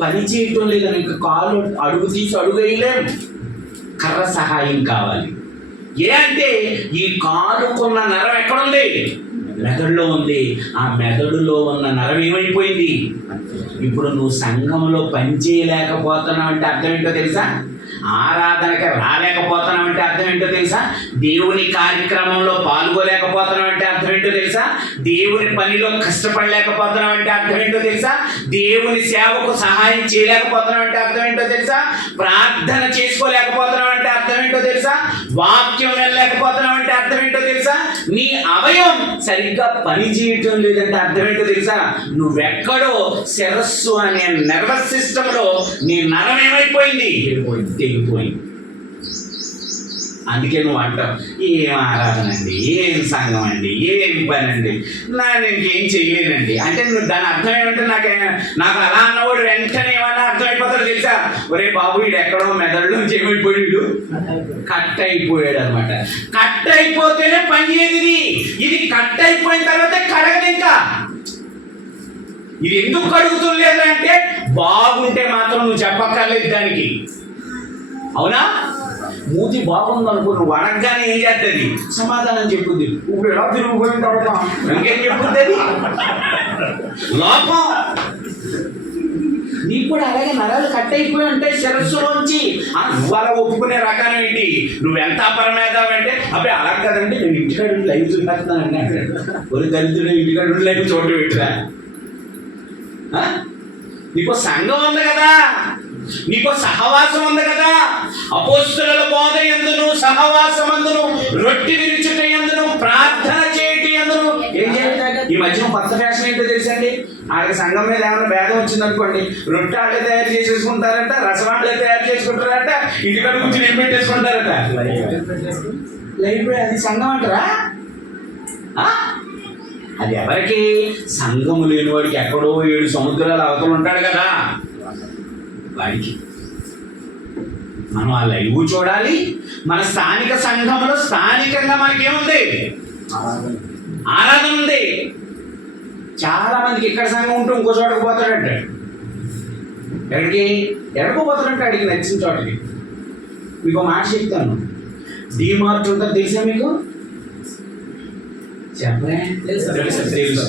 పని చేయటం లేదని. ఇంకా కాలు అడుగు తీసి అడుగు వేయలేం, కర్ర సహాయం కావాలి. ఏ అంటే ఈ కాలుకున్న నరం ఎక్కడుంది? మెదడులో ఉంది. ఆ మెదడులో ఉన్న నరం ఏమైపోయింది? ఇప్పుడు నువ్వు సంఘంలో పని చేయలేకపోతున్నావు అంటే అర్థం ఏంటో తెలుసా? ఆరాధనకి రాలేకపోతున్నావు అంటే అర్థం ఏంటో తెలుసా? దేవుని కార్యక్రమంలో పాల్గొలేకపోతున్నావు అంటే అర్థం ఏంటో తెలుసా? దేవుని పనిలో కష్టపడలేకపోతున్నావు అంటే అర్థం ఏంటో తెలుసా? దేవుని సేవకు సహాయం చేయలేకపోతున్నావు అంటే అర్థం ఏంటో తెలుసా? ప్రార్థన చేసుకోలేకపోతున్నావు అంటే అర్థం ఏంటో తెలుసా? వాక్యం వెళ్ళలేకపోతున్నావు అంటే అర్థం ఏంటో తెలుసా? నీ అవయవం సరిగ్గా పని చేయటం లేదంటే అర్థం ఏంటో తెలుసా? నువ్వెక్కడో శిరస్సు అనే నర్వస్ సిస్టమ్ లో నీ నరం ఏమైపోయింది? తెగిపోయింది. అందుకే నువ్వు అంటావు, ఏం ఆరాధన అండి, ఏం సంఘం అండి, ఏం పని అండి, నేను ఇంకేం చేయలేనండి అంటే నువ్వు దాని అర్థం ఏమంటే నాకు అలా అన్నవాడు వెంటనే ఏమన్నా అర్థమైపోతాడు తెలుసా? ఒరే బాబు వీడు ఎక్కడో మెదడులో నుంచి ఏమైపోయాడు, కట్ అయిపోయాడు అనమాట. కట్ అయిపోతేనే పని చేయదు. ఇది కట్ అయిపోయిన తర్వాత కడగదు. ఇంకా ఇది ఎందుకు కడుగుతుంది అంటే బాగుంటే మాత్రం నువ్వు చెప్పక్కర్లేదు దానికి. అవునా? మూతి బాగుంది అనుకో, నువ్వు అడగగానే ఏం చేస్తుంది? సమాధానం చెప్పుద్ది. ఇప్పుడు ఎలా తిరిగిపోయిన తర్వాత ఇంకేం చెప్పుద్ది? అది లోపం. నీకు కూడా అలాగే నరాలు కట్ అయిపోయి ఉంటాయి శిరస్సులోంచి. నువ్వు అలా ఒప్పుకునే రకాలు ఏంటి? నువ్వు ఎంత అపరమేదావు అంటే అబ్బాయి అలా కదండి, నేను ఇంటికాడ లైవ్ చూపెడతానండి అంటాడు. ఒక దళితుడు ఇంటికాడ లైవ్ చూడటం పెట్టిరా. నీకు సంఘం ఉంది కదా, నీకు సహవాసం ఉంది కదా. అపోస్తలుల బోధ యందును సహవాసమందును రొట్టె విరుచుట యందును ప్రార్థన చేయటి యందును ఏం చేయాలి? ఈ మధ్య కొత్త ఫ్యాషన్ ఏంటో తెలుసండి, వాళ్ళకి సంఘం మీద ఏమైనా భేదం వచ్చింది అనుకోండి, రొట్టె వాళ్ళే తయారు చేసేసుకుంటారట, రసం వాళ్ళే తయారు చేసుకుంటారట, ఇంటికాడ కూర్చొని ఏం పెట్టేసుకుంటారట. లైబ్రరీ అది సంఘం అంటారా? అది ఎవరికి? సంఘము లేని వాడికి ఎక్కడో 7 సముద్రాల అవతలు ఉంటాడు కదా, వాడికి. మనం ఆ లైవ్ చూడాలి. మన స్థానిక సంఘంలో స్థానికంగా మనకేముంది? ఆరాధన ఉంది. చాలా మందికి ఇక్కడ సంఘం ఉంటూ ఇంకో చోటకు పోతాడంట. ఎక్కడికో పోతాడంటే అడిగి నచ్చిన చోటకి. మీకు ఒక మాట చెప్తాను, డిమార్ట్ ఉంటుంది తెలుసా మీకు? చెప్పలే? తెలుసు.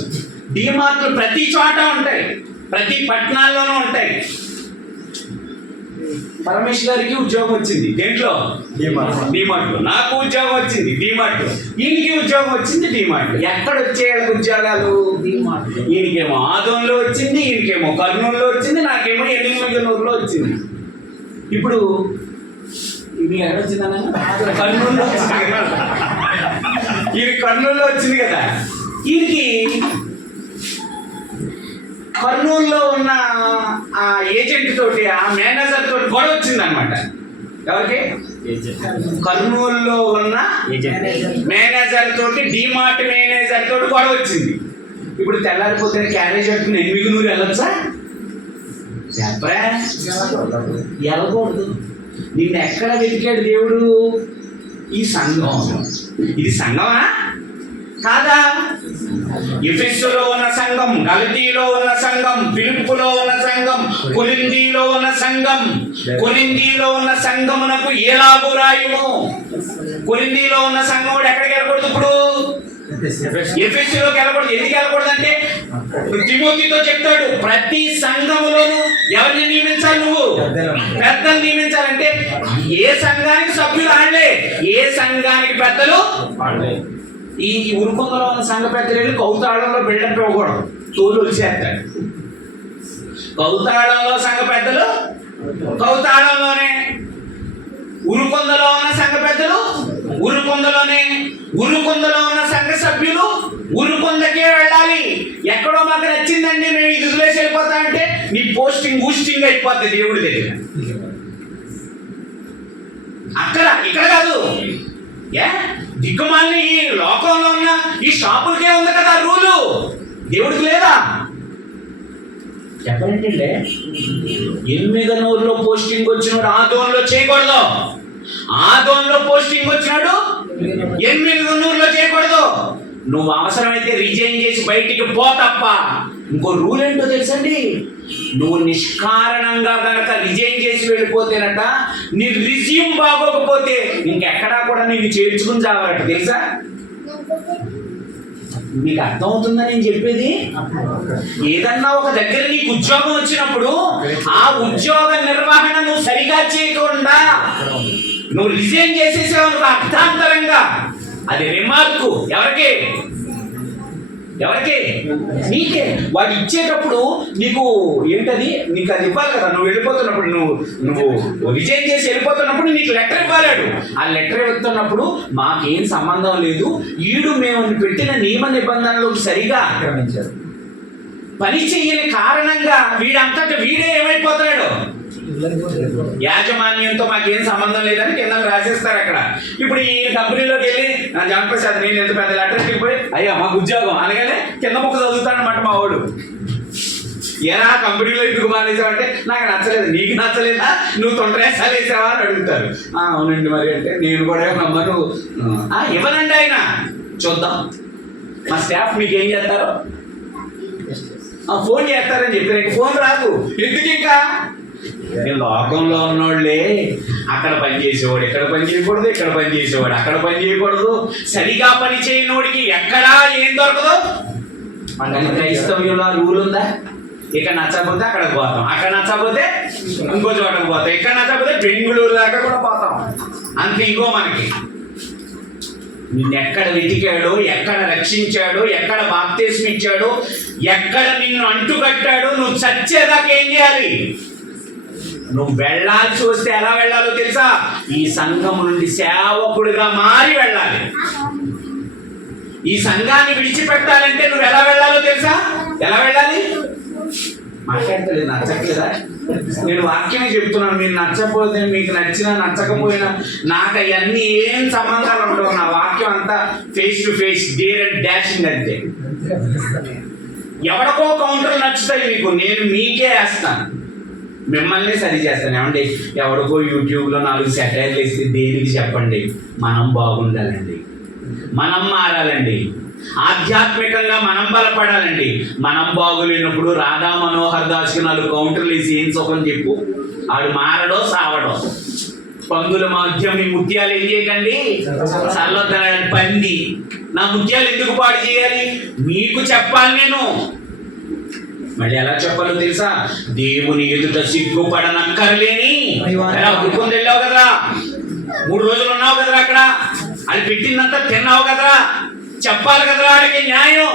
డిమార్ట్లు ప్రతి చోట ఉంటాయి, ప్రతి పట్టణాల్లోనూ ఉంటాయి. పరమేశ్ గారికి ఉద్యోగం వచ్చింది దేంట్లో? డిమార్ట్లో. నాకు ఉద్యోగం వచ్చింది డిమార్ట్లో. ఈయనకి ఉద్యోగం వచ్చింది డిమార్ట్లో. ఎక్కడ వచ్చేయాలి ఉద్యోగాలు? ఈయనకేమో ఆదోన్లో వచ్చింది, ఈయనకేమో కర్నూలులో వచ్చింది, నాకేమో ఎన్నికనూరులో వచ్చింది. ఇప్పుడు మీకు ఎక్కడ వచ్చిందన్న? కర్నూలులో వచ్చింది కదా. ఈయన కర్నూలులో వచ్చింది కదా. ఈయనకి కర్నూలులో ఉన్న ఆ ఏజెంట్ తోటి, ఆ మేనేజర్ తోటి గొడవ వచ్చింది అనమాట. ఎవరికి? కర్నూలులో ఉన్న మేనేజర్ తోటి, డిమార్ట్ మేనేజర్ తోటి గొడవ వచ్చింది. ఇప్పుడు తెల్లారిపోతే క్యారేజ్ పెట్టుకుని ఎన్నికనూరు వెళ్ళొచ్చా? చెప్పరా? వెళ్ళకూడదు. నిన్ను ఎక్కడ వెతికాడు దేవుడు? ఈ సంఘం. ఇది సంఘమా కాదా? ఎఫెసులో ఉన్న సంఘం, గలతీలో ఉన్న సంఘం, ఫిలిప్పులో ఉన్న సంఘం, కొరింథీలో ఉన్న సంఘం. కొరింథీలో ఉన్న సంఘమునకు ఎలాగూ రాయుము. కొరింథీలో ఉన్న సంఘం ఎక్కడికి వెళ్ళకూడదు? ఇప్పుడు ఎఫెసులోకి వెళ్ళకూడదు. ఎందుకు వెళ్ళకూడదు అంటే తిమోతితో చెప్తాడు, ప్రతి సంఘములోనూ ఎవరిని నియమించాలి? నువ్వు పెద్దలు నియమించాలంటే ఏ సంఘానికి సభ్యులు ఆడలే, ఏ సంఘానికి పెద్దలు. ఈ ఉరుకొందలో ఉన్న సంఘ పెద్దలు కౌతాళంలో బిల్డప్ ఇవ్వకూడదు, తోలు వచ్చేస్తాడు. కౌతాళంలో సంఘ పెద్దలు కౌతాళంలోనే, ఉరుకొందలో ఉన్న సంఘ పెద్దలు ఉరుకొందలోనే, ఉరుకొందలో ఉన్న సంఘ సభ్యులు ఉరుకొందకే వెళ్ళాలి. ఎక్కడో మాకు నచ్చిందండి మేము ఇది వదిలేసి వెళ్ళిపోతా అంటే నీ పోస్టింగ్ బూస్టింగ్ అయిపోద్ది దేవుడి దగ్గర. అక్కడ ఇక్కడ కాదు. దిక్కుమాలిన ఈ లోకంలో ఉన్న ఈ షాపులకే ఉంది కదా రూలు, దేవుడికి లేదా? చెప్పండి. ఎనిమిదనూరులో పోస్టింగ్ వచ్చినాడు ఆదోన్లో చేయకూడదు, ఆదోన్లో పోస్టింగ్ వచ్చినాడు ఎనిమిదనూరులో చేయకూడదు. నువ్వు అవసరమైతే రిజైన్ చేసి బయటికి పో తప్ప. ఇంకో రూల్ ఏంటో తెలుసండి, నువ్వు నిష్కారణంగా కనుక రిజైన్ చేసి వెళ్ళిపోతేనట, నీ రిజ్యూమ్ బాగోకపోతే ఇంకెక్కడా కూడా నిన్ను చేర్చుకుని చావాలట. తెలుసా? మీకు అర్థమవుతుందా నేను చెప్పేది? ఏదన్నా ఒక దగ్గర నీకు ఉద్యోగం వచ్చినప్పుడు ఆ ఉద్యోగ నిర్వహణ నువ్వు సరిగా చేయకుండా నువ్వు రిజైన్ చేసేసావు అర్థాంతరంగా, అది రిమార్కు. ఎవరికి? ఎవరికి? నీకే. వాడు ఇచ్చేటప్పుడు నీకు ఏంటది, నీకు అది ఇవ్వాలి కదా. నువ్వు వెళ్ళిపోతున్నప్పుడు, నువ్వు రిజైన్ చేసి వెళ్ళిపోతున్నప్పుడు నీకు లెటర్ ఇవ్వాలాడు. ఆ లెటర్ ఇస్తున్నప్పుడు మాకేం సంబంధం లేదు, ఈడు మేము పెట్టిన నియమ నిబంధనలకు సరిగా ఆక్రమించారు, పని చెయ్యని కారణంగా వీడంతటా వీడే ఏమైపోతున్నాడు? యాజమాన్యంతో మాకేం సంబంధం లేదని కింద రాసేస్తారు అక్కడ. ఇప్పుడు ఈ కంపెనీలోకి వెళ్ళి జాన్ప్రసాద్ నేను ఎంత పెద్ద లెటర్ ఇచ్చిపోయి అయ్యా మాకు ఉద్యోగం అనగానే కింద ముక్క చదువుతాడనమాట మా వాడు. ఏనా కంపెనీలో ఎందుకు మానేసావంటే నాకు నచ్చలేదు. నీకు నచ్చలేదా? నువ్వు తొండరేసాలు వేసావా అని అడుగుతారు. అవునండి మరి అంటే నేను కూడా నమ్మను. ఇవ్వనండి ఆయన, చూద్దాం మా స్టాఫ్ మీకు ఏం చేస్తారో ఫోన్ చేస్తారని చెప్పి ఫోన్ రాదు. ఎందుకు? ఇంకా లోకంలో ఉన్నోళ్ళే అక్కడ పని చేసేవాడు ఇక్కడ పని చేయకూడదు, ఇక్కడ పని చేసేవాడు అక్కడ పని చేయకూడదు. సరిగా పని చేయనోడికి ఎక్కడా ఏం దొరకదు. క్రైస్తవ్యంలో రూల్ ఉందా? ఇక్కడ నచ్చకపోతే అక్కడికి పోతాం, అక్కడ నచ్చకపోతే ఇంకో చోటకి పోతాం, ఇక్కడ నచ్చకపోతే బెంగళూరు దాకా కూడా పోతాం. అంత ఇంకో మనకి నిన్ను ఎక్కడ వెతికాడో, ఎక్కడ రక్షించాడో, ఎక్కడ బాప్తిస్మం ఇచ్చాడో, ఎక్కడ నిన్ను అంటుకట్టాడో, నువ్వు చచ్చేదాకా ఏం చేయాలి? నువ్వు వెళ్ళాల్సి వస్తే ఎలా వెళ్ళాలో తెలుసా? ఈ సంఘం నుండి సేవకుడిగా మారి వెళ్ళాలి. ఈ సంఘాన్ని విడిచిపెట్టాలంటే నువ్వు ఎలా వెళ్ళాలో తెలుసా? ఎలా వెళ్ళాలి? మాట్లాడతలేదు, నచ్చట్లేదా? నేను వాక్యమే చెప్తున్నాను. మీరు నచ్చకపోతే, మీకు నచ్చినా నచ్చకపోయినా నాకు అవన్నీ ఏం సంబంధాలు ఉండవు. నా వాక్యం అంతా face to face, dare and dashing అంతే. ఎవరికో కౌంటర్లు నచ్చుతాయి మీకు, నేను మీకే వేస్తాను, మిమ్మల్ని సరి చేస్తాను. ఏమండి, ఎవరికో యూట్యూబ్లో 4 సెటైర్లు వేస్తే దేనికి చెప్పండి? మనం బాగుండాలండి, మనం మారాలండి, ఆధ్యాత్మికంగా మనం బలపడాలండి. మనం బాగులేనప్పుడు రాధా మనోహర్ దాస్కి 4 కౌంటర్లు వేసి ఏం సుఖం చెప్పు? ఆడు మారడో సావడో. పందుల మధ్య మీ ముత్యాలు ఏం చేయకండి, చల్లొద్దని పంది. నా ముత్యాలు ఎందుకు పాడు చేయాలి? మీకు చెప్పాలి నేను. మళ్ళీ ఎలా చెప్పాలో తెలుసా? దేవుని ఎదుట సిగ్గుపడనక్కర్లేని. గుర్కొని వెళ్ళావు కదరా, 3 రోజులు ఉన్నావు కదరా అక్కడ, అది పెట్టిందంతా తిన్నావు కదరా, చెప్పాలి కదరా ఆడికి న్యాయం.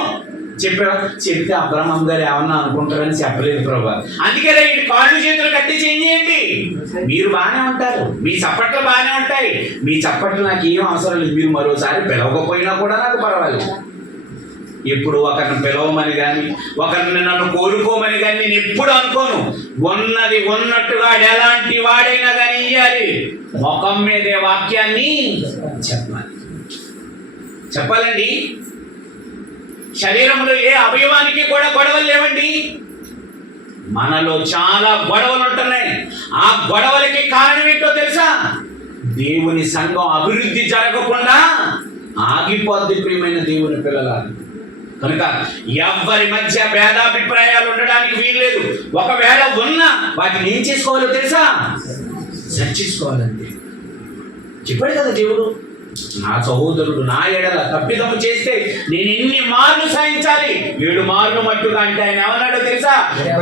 చెప్తే అబ్రహ్మం గారు ఏమన్నా అనుకుంటారని చెప్పలేదు ప్రభా. అందుకే ఇటు కాళ్ళు చేతులు కట్టి చేయండి. మీరు బాగానే ఉంటారు, మీ చప్పట్లు బాగానే ఉంటాయి. మీ చప్పట్లు నాకు ఏం అవసరం లేదు. మీరు మరోసారి పిలవకపోయినా కూడా నాకు పర్వాలేదు. ఎప్పుడు ఒకరిని పిలవమని కానీ, ఒకరిని నన్ను కోరుకోమని కానీ నేను ఎప్పుడు అనుకోను. ఉన్నది ఉన్నట్టుగా ఎలాంటి వాడైనా కానీ ఇయ్యాలి. ముఖం మీదే వాక్యాన్ని చెప్పాలండి. శరీరంలో ఏ అవయవానికి కూడా గొడవలు లేవండి. మనలో చాలా గొడవలు ఉంటున్నాయి. ఆ గొడవలకి కారణం ఏంటో తెలుసా? దేవుని సంఘం అభివృద్ధి జరగకుండా ఆగిపోద్ది. ప్రియమైన దేవుని పిల్లల, కనుక ఎవరి మధ్య భేదాభిప్రాయాలు ఉండడానికి వీల్లేదు. ఒకవేళ ఉన్నా వాటిని ఏం చేసుకోవాలో తెలుసా? చర్చించుకోవాలండి. చెప్పాడు కదా దేవుడు, నా సహోదరుడు నా ఎడల తప్పిదము చేస్తే నేను ఎన్ని మార్లు సహించాలి? 7 మార్లు మట్టుగా. అంటే ఆయన ఏమన్నాడో తెలుసా?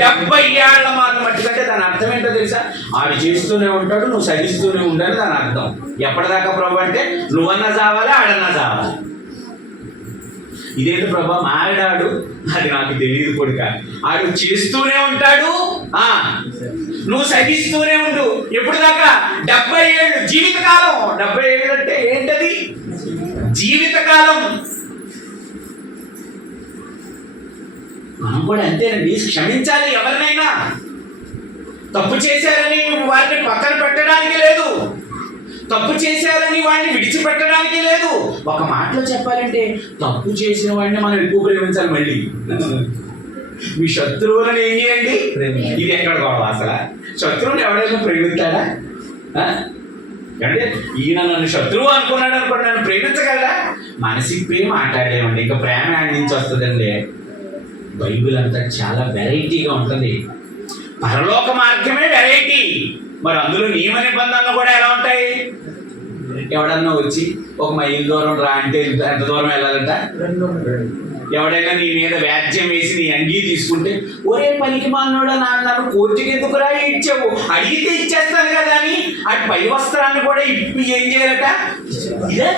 70 ఏళ్ల మార్లు మట్టుగా. అంటే దాని అర్థం ఏంటో తెలుసా? ఆడు చేస్తూనే ఉంటాడు, నువ్వు సహిస్తూనే ఉండాలి. దాని అర్థం ఎప్పటిదాకా ప్రభు అంటే నువ్వన్నా చావాలి, ఆడన్నా చావాలి. ఇదేంటి ప్రభా మారాడు? అది నాకు తెలియదు కొడుక. ఆడు చేస్తూనే ఉంటాడు, నువ్వు సహిస్తూనే ఉండు. ఎప్పుడు దాకా? 70 ఏళ్ళు, జీవితకాలం. 70 ఏళ్ళు అంటే ఏంటది? జీవితకాలం. మనం కూడా అంతేనండి, క్షమించాలి ఎవరినైనా. తప్పు చేశారని వారిని పక్కన పెట్టడానికి లేదు, తప్పు చేశారని వాడిని విడిచిపెట్టడానికి లేదు. ఒక మాటలో చెప్పాలంటే తప్పు చేసిన వాడిని మనం ఎక్కువ ప్రేమించాలి. మళ్ళీ మీ శత్రువులను ఏం చేయండి? ఇది ఎక్కడ గొడవ అసలు? శత్రువుని ఎవడైనా ప్రేమిస్తాడా? అంటే ఈయన నన్ను శత్రువు అనుకున్నాడు అనుకోండి, నన్ను ప్రేమించగలడా? మనసిప్పి మాట్లాడేమండి, ఇంకా ప్రేమ ఆడి నుంచి వస్తుందండి. బైబిల్ అంతా చాలా వెరైటీగా ఉంటుంది. పరలోక మార్గమే వెరైటీ. మరి అందులో నియమ నిబంధనలు కూడా ఎలా ఉంటాయి? ఎవడన్నా వచ్చి 1 మైల్ దూరం రా అంటే ఎంత దూరం వెళ్ళాలంట? ఎవడైనా నీ మీద వ్యాజ్యం వేసి నీ అంగీ తీసుకుంటే, ఒరే పనికి మానోడా, నన్ను కోర్టుకి ఎందుకు రా ఇచ్చావు? అడిగితే ఇచ్చేస్తాను కదా అని అటు పై వస్త్రాన్ని కూడా ఇప్పి ఏం చేయాలట? ఇదే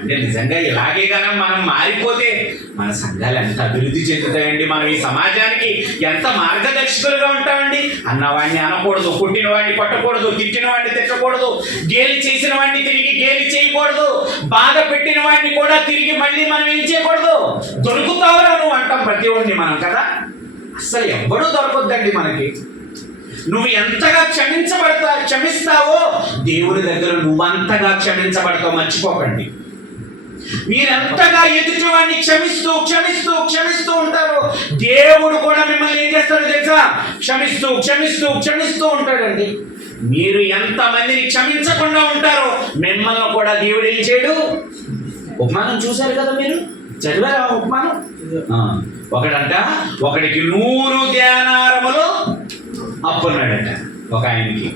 అంటే నిజంగా ఇలాగే కనుక మనం మారిపోతే మన సంఘాలు ఎంత అభివృద్ధి చెందుతాయండి. మనం ఈ సమాజానికి ఎంత మార్గదర్శకులుగా ఉంటామండి. అన్నవాడిని అనకూడదు, కొట్టిన వాడిని కొట్టకూడదు, తిట్టిన వాడిని తిట్టకూడదు, గేలి చేసిన వాడిని తిరిగి గేలి చేయకూడదు, బాధ పెట్టిన వాడిని కూడా తిరిగి మళ్ళీ మనం ఏం చేయకూడదు. దొరుకుతావురా నువ్వు అంటాం ప్రతి ఒడిని మనం కదా. అస్సలు ఎవ్వడూ దొరకొద్దండి మనకి. నువ్వు ఎంతగా క్షమిస్తావో దేవుని దగ్గర నువ్వంతగా క్షమించబడతావు. మర్చిపోకండి. మీరెంతగా ఎదుటి వాడిని క్షమిస్తూ క్షమిస్తూ క్షమిస్తూ ఉంటారో దేవుడు కూడా మిమ్మల్ని ఏం చేస్తాడో తెలుసా? క్షమిస్తూ క్షమిస్తూ క్షమిస్తూ ఉంటాడండి. మీరు ఎంతమందిని క్షమించకుండా ఉంటారో మిమ్మల్ని కూడా దేవుడు ఏం చేయడు. ఉపమానం చూశారు కదా, మీరు చదివారా ఉపమానం? ఒకడంట ఒకడికి 100 దేనారములు అప్పున్నాడంట. ఒక ఆయనకి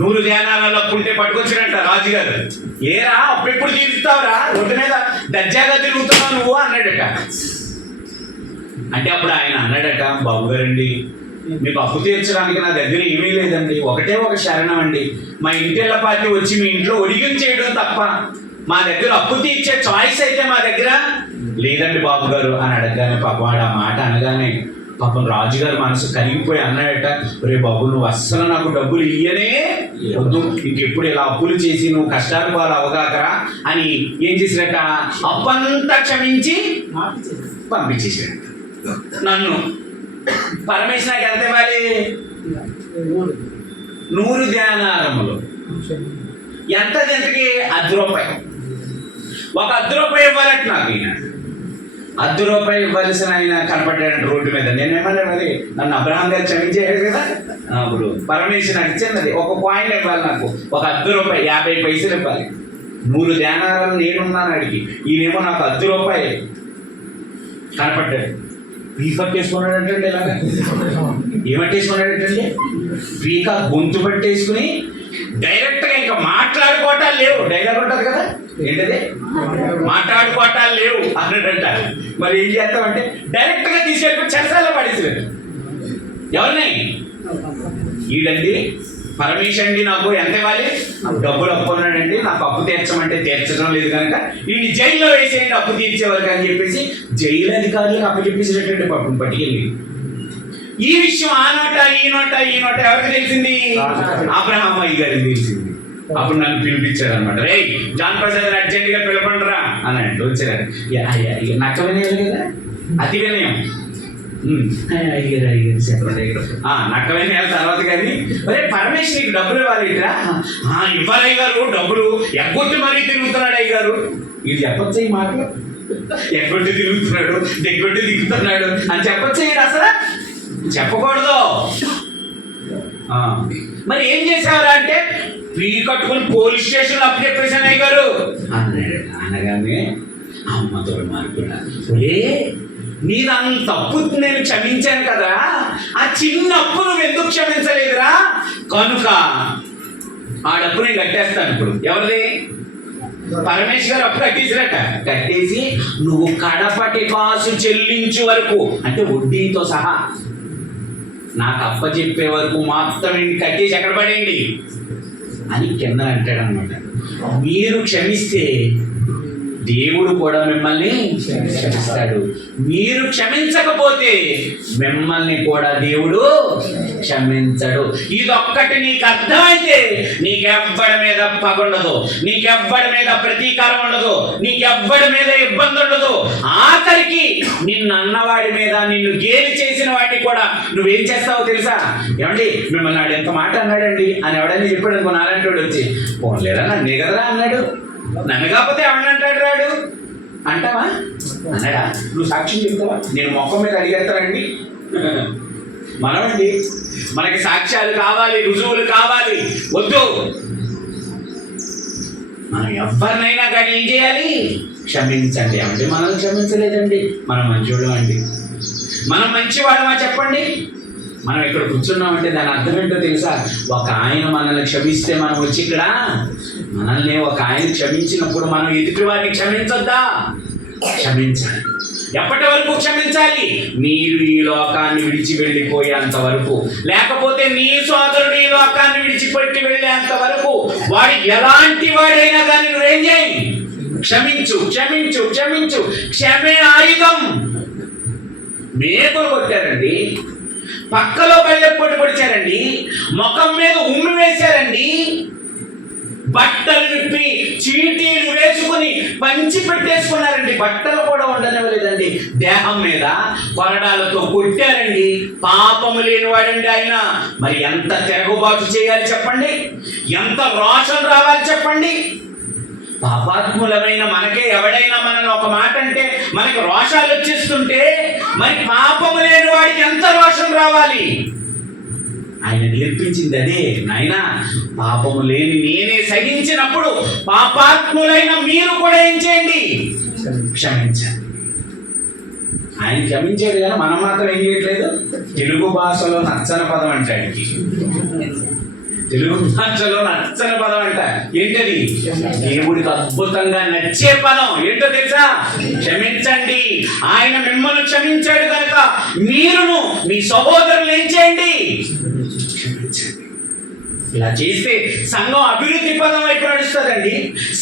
100 దేనారాలు అప్పు ఉంటే పట్టుకొచ్చినట్ట రాజుగారు. ఏరా అప్పు ఎప్పుడు తీరుస్తావురా, రోడ్డు మీద దర్జాగా తిరుగుతున్నావు నువ్వు అన్నాడట. అంటే అప్పుడు ఆయన అన్నాడట, బాబు గారండి మీకు అప్పు తీర్చడానికి నా దగ్గర ఏమీ లేదండి, ఒకటే ఒక శరణం అండి, మా ఇంటిళ్ళ పార్టీ వచ్చి మీ ఇంట్లో ఒడిగం చేయడం తప్ప మా దగ్గర అప్పు తీర్చే చాయిస్ అయితే మా దగ్గర లేదండి బాబు గారు అని అడగగానే పాపం వాడు ఆ మాట అనగానే పాపం రాజుగారు మనసు కరిగిపోయి అన్నాడట, రే బాబు నువ్వు అస్సలు నాకు డబ్బులు ఇయ్యనే వద్దు, ఇంకెప్పుడు ఇలా అప్పులు చేసి నువ్వు కష్టాలు పాలు అవగాకరా అని ఏం చేసినట్ట, అప్పంతా క్షమించి పంపించేసాడు. నన్ను పరమేశ్వరానికి ఎంత ఇవ్వాలి? 100 ధ్యానారములు. ఎంత ఇంతకి? ₹10. ఒక ₹10 ఇవ్వాలంటే నాకు ఈయన ₹10 ఇవ్వాల్సిన ఆయన కనపడ్డాడు రోడ్డు మీద. నేనేమన్నా మరి నన్ను అబ్రహాం గారు క్షమించాడు కదా, అప్పుడు పరమేశ్వరు నాకు ఇచ్చింది ఒక కాయిన్ ఇవ్వాలి, నాకు ఒక ₹10 50 పైసలు ఇవ్వాలి. 100 ధ్యానారాలు నేనున్నాను అడిగి, ఈయనేమో నాకు ₹10 కనపడ్డాడు. పీకట్టేసుకున్నాడంటే ఇలాగా ఏమట్టేసుకున్నాడంటే పీక గొంతు పట్టేసుకుని డైరెక్ట్గా ఇంకా మాట్లాడుకోవటాలు లేవు. డైలాగ్ ఉంటుంది కదా, ఏంటది, మాట్లాడుకోవటాలు లేవు అన్నట్టంట. మరి ఏం చేస్తామంటే డైరెక్ట్గా తీసుకెళ్ళి చెరసాల్లో పడేసాడు. ఎవరిని? ఈడండి పరమేశ్వరండి నాకు ఎంత ఇవ్వాలి, డబ్బులు అప్పు ఉన్నాడండి, నాకు అప్పు తీర్చమంటే తీర్చడం లేదు కనుక ఈ జైల్లో వేసేయండి అప్పు తీర్చేవారు అని చెప్పేసి జైలు అధికారులకు అప్పచెప్పేసినటువంటి పట్టును పట్టుకెళ్ళి. ఈ విషయం ఆ నోట ఈ నోట ఎవరికి తెలిసింది? అబ్రహాం అయ్య గారికి తెలిసింది. అప్పుడు నన్ను పిలిపించాడు అనమాట, రే జాన్ ప్రసాద్ అర్జెంట్గా పిలపండిరా అని అంటే వచ్చారు. నక్క వినయాలి కదా, అతి వినయం. నక్కవైన తర్వాత కానీ అరే పరమేశ్వర్ నీకు డబ్బులు ఇవ్వాలి ఇట్రా, ఇవ్వాలి అయ్యారు డబ్బులు, ఎగ్గొట్టి మరీ తిరుగుతున్నాడు అయ్యారు. ఇది చెప్పొచ్చా ఈ మాటలు? ఎగ్గొట్టి తిరుగుతున్నాడు, దగ్గొట్టి దిగుతున్నాడు అని చెప్పొచ్చా? ఇది అసలు చెప్పకూడదు. మరి ఏం చేసేవారా అంటే పీ కట్టుకుని పోలీస్ స్టేషన్లో అప్పు చెప్పేశాను అయ్యారు అన్నాడు. అనగానే అమ్మతో మార్పుడా, నీదంత అప్పు నేను క్షమించాను కదా, ఆ చిన్న అప్పు నువ్వు ఎందుకు క్షమించలేదురా? కనుక ఆ డబ్బు నేను కట్టేస్తాను. ఇప్పుడు ఎవరిది? పరమేశ్వర్ అప్పు కట్టేసినట్ట. కట్టేసి నువ్వు కడపటి కాసు చెల్లించు వరకు, అంటే వడ్డీతో సహా నాకు అప్ప చెప్పే వరకు మాత్రం కట్టేసి ఎక్కడ పడేయండి అని కింద అంటాడు అనమాట. మీరు క్షమిస్తే దేవుడు కూడా మిమ్మల్ని క్షమిస్తాడు, మీరు క్షమించకపోతే మిమ్మల్ని కూడా దేవుడు క్షమించడు. ఇదొక్కటి నీకు అర్థమైతే నీకెవ్వడి మీద పగ ఉండదు, నీకెవ్వడి మీద ప్రతీకారం ఉండదు, నీకెవ్వడి మీద ఇబ్బంది ఉండదు. ఆఖరికి నిన్ను అన్నవాడి మీద, నిన్ను గేలి చేసిన వాడిని కూడా నువ్వేం చేస్తావో తెలుసా? ఏమండి మిమ్మల్ని వాడు ఎంత మాట అన్నాడండి అని ఎవడని చెప్పాడు అనుకో, నాలంటి వాడు వచ్చి పోలేరా నన్నే కదరా అన్నాడు, నన్ను కాకపోతే ఎవడంటాడు రాడు అంటావా? అన్నాడా? నువ్వు సాక్ష్యం చెప్తావా? నేను మొక్క మీద అడిగేస్తానండి. మనమండి మనకి సాక్ష్యాలు కావాలి, రుజువులు కావాలి. వద్దు, మనం ఎవరినైనా కానీ ఏం చేయాలి? క్షమించండి. అంటే మనల్ని క్షమించలేదండి, మనం మంచివాళ్ళం అండి. మనం మంచివాళ్ళమా చెప్పండి? మనం ఇక్కడ కూర్చున్నామంటే దాని అర్థం ఏంటో తెలుసా? ఒక ఆయన మనల్ని క్షమిస్తే మనం వచ్చి ఇక్కడ మనల్ని ఒక ఆయన క్షమించినప్పుడు మనం ఎదుటి వారిని క్షమించొద్దా? క్షమించాలి. ఎప్పటి వరకు క్షమించాలి? మీరు ఈ లోకాన్ని విడిచి వెళ్ళిపోయేంత వరకు, లేకపోతే నీ సోదరుడు ఈ లోకాన్ని విడిచిపెట్టి వెళ్ళేంత వరకు. వాడు ఎలాంటి వాడైనా కానీ నువ్వేం చేయి? క్షమించు, క్షమించు, క్షమించు. క్షమే ఆయుధం. మేకలు కొట్టారండి, పక్కలో బయలుపొడి పొడిచారండి, ముఖం మీద ఉమ్మి వేశారండి, బట్టలు విప్పి చీటీలు వేసుకుని పంచి పెట్టేసుకున్నారండి, బట్టలు కూడా ఉండనివ్వలేదండి, దేహం మీద కొరడాలతో కొట్టారండి. పాపము లేనివాడండి ఆయన. మరి ఎంత తిరుగుబాటు చేయాలి చెప్పండి? ఎంత రోషం రావాలి చెప్పండి? పాపాత్ములమైన మనకే ఎవడైనా మనల్ని ఒక మాట అంటే మనకి రోషాలు వచ్చేస్తుంటే మరి పాపము లేని వాడికి ఎంత రోషం రావాలి? ఆయన నేర్పించింది అదే. నాయనా పాపము లేని నేనే సహించినప్పుడు పాపాత్ములైన మీరు కూడా ఏం చేయండి? క్షమించండి. ఆయన క్షమించాడు కానీ మనం మాత్రం ఏం చేయట్లేదు. తెలుగు భాషలో నచ్చని పదం అంటే ఆయనకి తెలుగు భాషలో నచ్చని పదం అంట. ఏంటది? దేవుడికి అద్భుతంగా నచ్చే పదం ఏంటో తెలుసా? క్షమించండి, ఆయన మిమ్మల్ని క్షమించాడు కనుక మీరును మీ సహోదరులు ఏం చేయండి? క్షమించండి. ఇలా చేస్తే సంఘం అభివృద్ధి పదం వైపు నడుస్తుందండి.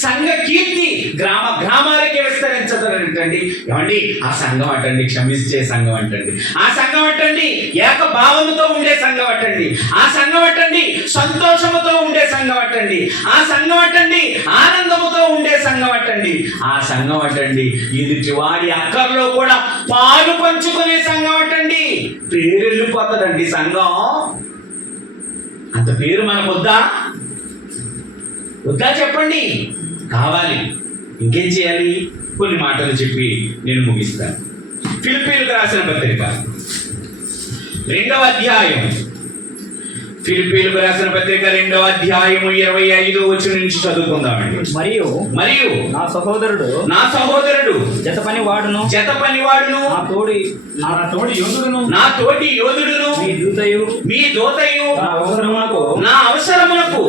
సంఘ కీర్తి గ్రామ గ్రామాలకి విస్తరించదండి. ఏమండి, ఆ సంఘం అటండి క్షమించే సంఘం అంటండి, ఆ సంఘం అటండి ఏక భావముతో ఉండే సంఘం అటండి, ఆ సంఘం అటండి సంతోషముతో ఉండే సంఘం అటండి, ఆ సంఘం అటండి ఆనందముతో ఉండే సంఘం అటండి, ఆ సంఘం అటండి ఎదుటి వాడి అక్కర్లో కూడా పాలు పంచుకునే సంఘం అటండి. పేరు వెళ్ళిపోతుందండి సంఘం. అంత పేరు మనకు వద్దా? వద్దా చెప్పండి? కావాలి. ఇంకేం చేయాలి? కొన్ని మాటలు చెప్పి నేను ముగిస్తాను. ఫిలిప్పీయులకు రాసిన పత్రిక 2వ అధ్యాయం, ఫిలిప్పీయులకు రాసిన పత్రిక 2వ అధ్యాయం 25వ వచనం నుంచి చదువుకుందామండి. మరియు నా సహోదరుడు జత పనివాడును నా తోటి యోధుడును మీ దూతయు నా అవసరములకు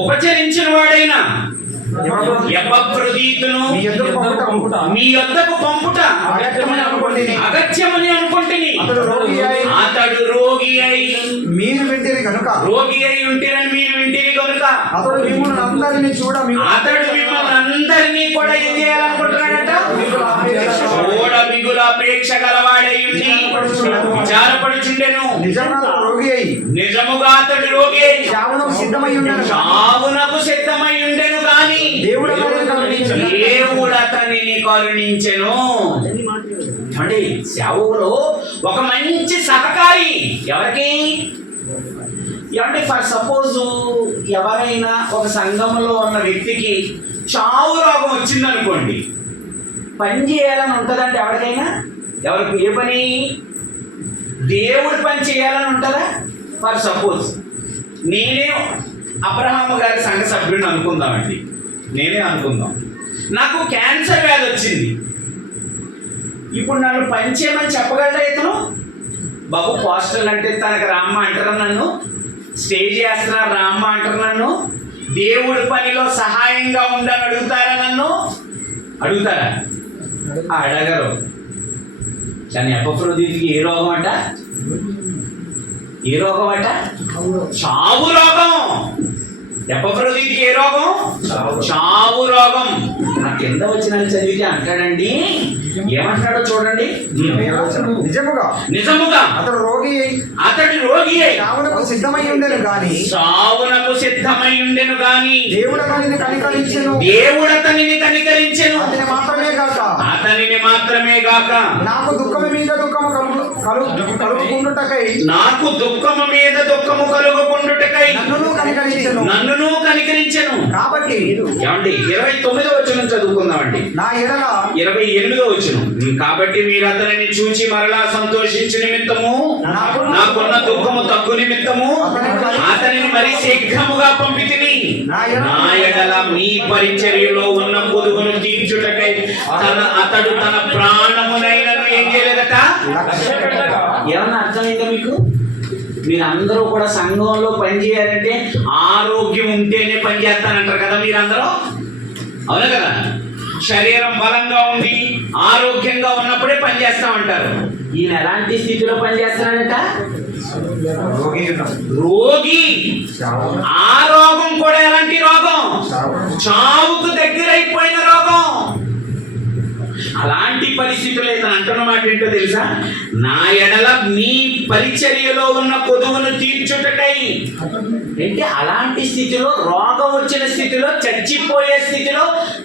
ఉపచరించిన వాడైన ఎపఫ్రోదితును మీ యొద్దకు పంపుట అగత్యమని అనుకుంటుని అతడు రోగి అయి మీరు వింటిరి కనుక రోగి అయి ఉంటేనని మీరు వింటిరి కనుక అతడు మిమ్మల్ని అందరినీ అతడు మిమ్మల్ని అందరినీ కూడా ఏం చేయాలనుకుంటున్నాడట? చూడ మిగుల అపేక్ష గలవాడై ఉండి విచారపడుచుండెను. నిజముగా అతడు రోగి అయి చావునకు సిద్ధమై ఉండెను గాని దేవుడు అతనిని కరుణించెను. అంటే సేవకులు ఒక మంచి సహకారి. ఎవరికి? ఏమంటే ఫర్ సపోజ్ ఎవరైనా ఒక సంఘంలో ఉన్న వ్యక్తికి చావు రోగం వచ్చిందనుకోండి, పని చేయాలని ఉంటుందంటే ఎవరికైనా? ఎవరికి? ఏ పని? దేవుడి పని చేయాలని ఉంటుందా? ఫర్ సపోజ్ నేనే అబ్రహాము గారి సంఘ సభ్యుడిని అనుకుందామండి. నేనే అనుకుందాం, నాకు క్యాన్సర్ వ్యాధి వచ్చింది. ఇప్పుడు నన్ను పని చేయమని చెప్పగలరా ఇతను? బాబు పోస్టల్ అంటే తనకు రామ్మ అంటారా, నన్ను స్టేజ్ చేస్తున్నారు రామ్మ అంటారు, నన్ను దేవుడి పనిలో సహాయంగా ఉండని అడుగుతారా? నన్ను అడుగుతారా? అడగరు. కానీ ఎపఫ్రోదితుకి ఏ రోగం అంట? ఏ రోగం అంట? చావు రోగం. ఎపఫ్రోదితుకి ఏ రోగం? చావు రోగం. ఆ కింద వచ్చిన చదివితే అంటాడండి, ఏమంటాడో చూడండి. నిజముగా అతడు రోగి అయి చావునకు సిద్ధమై ఉండెను గాని దేవుడు అతనిని కనికరించెను. అతనిని మాత్రమే గాక నాకు దుఃఖము మీద దుఃఖము కలుగుకుండుటకై నన్నును కనికరించెను. కాబట్టి ఏమండి 29వ వచనం చదువుకుందామండి. 28వ వచనం. కాబట్టి మీరు అతనిని చూచి మరలా సంతోషించు నిమిత్తము నాకున్న దుఃఖము తగ్గు నిమిత్తము అతనిని మరి శీఘ్రముగా పంపితిని. నా ఎడల మీ పరిచర్యలో ఉన్న పొదుగును తీర్చుటకై అతడు తన ప్రాణమునైనను ఏం చేయలేదట? ఏమన్నా అర్థమైందా మీకు? మీరందరూ కూడా సంఘంలో పనిచేయాలంటే ఆరోగ్యం ఉంటేనే పని చేస్తానంటారు కదా మీరందరూ, అవునా కదా? శరీరం బలంగా ఉండి ఆరోగ్యంగా ఉన్నప్పుడే పని చేస్తామంటారు. ఈయన ఎలాంటి స్థితిలో పని చేస్తున్నాడట? రోగి. ఆ రోగం కూడా ఎలాంటి రోగం? చావుకు దగ్గరైపోయిన రోగం. అలాంటి పరిస్థితులు అయితే అంటున్న మాట ఏంటో తెలుసా? నా ఎడల మీ పరిచర్యలో ఉన్న కొదువును తీర్చుటకై. అంటే అలాంటి స్థితిలో, రోగం వచ్చిన స్థితిలో, చచ్చిపోయే స్థితిలో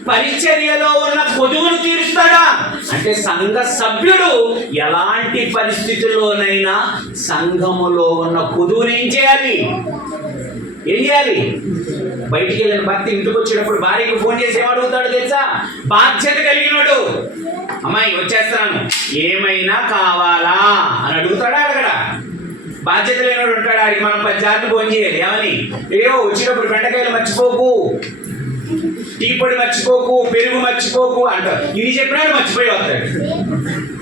పరిచర్యలో ఉన్న కొదువును తీరుస్తాడా? అంటే సంఘ సభ్యుడు ఎలాంటి పరిస్థితుల్లోనైనా సంఘములో ఉన్న కొదువును ఏం చేయాలి? బయటికి వెళ్ళిన భర్త ఇంటికి వచ్చేటప్పుడు భార్యకు ఫోన్ చేసి ఏమడుగుతాడు తెలుసా? బాధ్యత కలిగినాడు. అమ్మాయి వచ్చేస్తున్నాను, ఏమైనా కావాలా అని అడుగుతాడా? అడగడా? బాధ్యత లేనివాడు ఉంటాడు. ఆడికి మనం 10 సార్లు ఫోన్ చేయాలి. ఏమని? వచ్చేటప్పుడు బెండకాయలు మర్చిపోకు, టీ పొడి మర్చిపోకు, పెరుగు మర్చిపోకు అంటారు. ఇది చెప్పినాడు మర్చిపోయి వస్తాడు.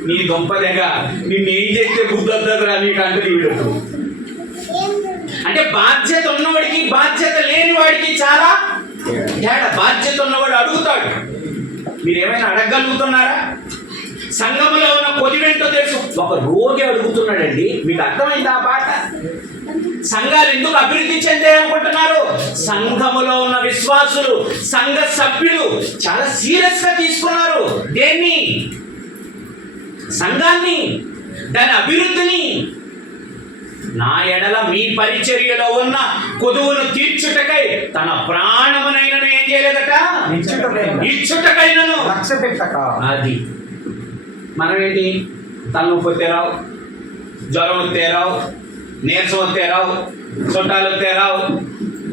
నీ దొంపదగా నిన్నేం చేస్తే బుద్ధి వద్దరా నీకు అంటే వీడు. అంటే బాధ్యత ఉన్నవాడికి బాధ్యత లేని వాడికి చాలా తేడా. బాధ్యత ఉన్నవాడు అడుగుతాడు. మీరు ఏమైనా అడగగలుగుతున్నారా? సంఘములో ఉన్న కొదివేంటో తెలుసు. ఒక రోగి అడుగుతున్నాడండి. మీకు అర్థమైంది ఆ పాట? సంఘాలు ఎందుకు అభివృద్ధి చెందాయి అనుకుంటున్నారు? సంఘములో ఉన్న విశ్వాసులు, సంఘ సభ్యులు చాలా సీరియస్ గా తీసుకున్నారు. దేన్ని? సంఘాన్ని, దాని అభివృద్ధిని. నా ఎడల మీ పరిచర్యలో ఉన్న కొదువును తీర్చుటకై తన ప్రాణమునైనను ఏం చేయలేదట? ఇచ్చుటకైనను లక్ష్య పెట్టక. అది మనం ఏంటి? తలనొప్పి వస్తే రావు, జ్వరం వస్తే రావు, నీరసం వస్తే రావు, చుట్టాలు వస్తే రావు.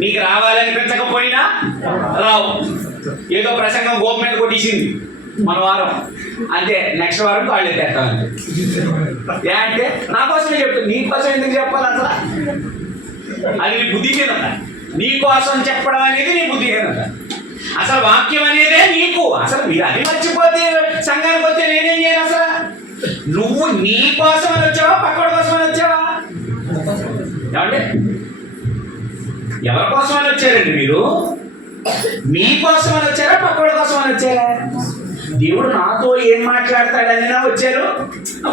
నీకు రావాలనిపించకపోయినా రావు. ఏదో ప్రసంగం గోపు మీద కొట్టేసింది మన వారం, అంతే. నెక్స్ట్ వారం కాళ్ళు ఎత్తేస్తామంటే ఏ అంటే నా కోసమే చెప్తాను. నీ కోసం ఎందుకు చెప్పాలి అసలు? అది నీ బుద్ధిహీనత. నీ కోసం చెప్పడం అనేది నీ బుద్ధిహీనత. అసలు వాక్యం అనేదే నీకు. అసలు మీరు అది మర్చిపోతే సంఘానికి వస్తే నేనేం చేయను? అసలు నువ్వు నీ కోసం అని వచ్చావా, పక్కడి కోసం అని వచ్చావా? ఏమంటే ఎవరి కోసం అని వచ్చారండి మీరు? మీ కోసం అని వచ్చారా, పక్కడి కోసం అని వచ్చారా? దేవుడు నాతో ఏం మాట్లాడతాడని వచ్చారు.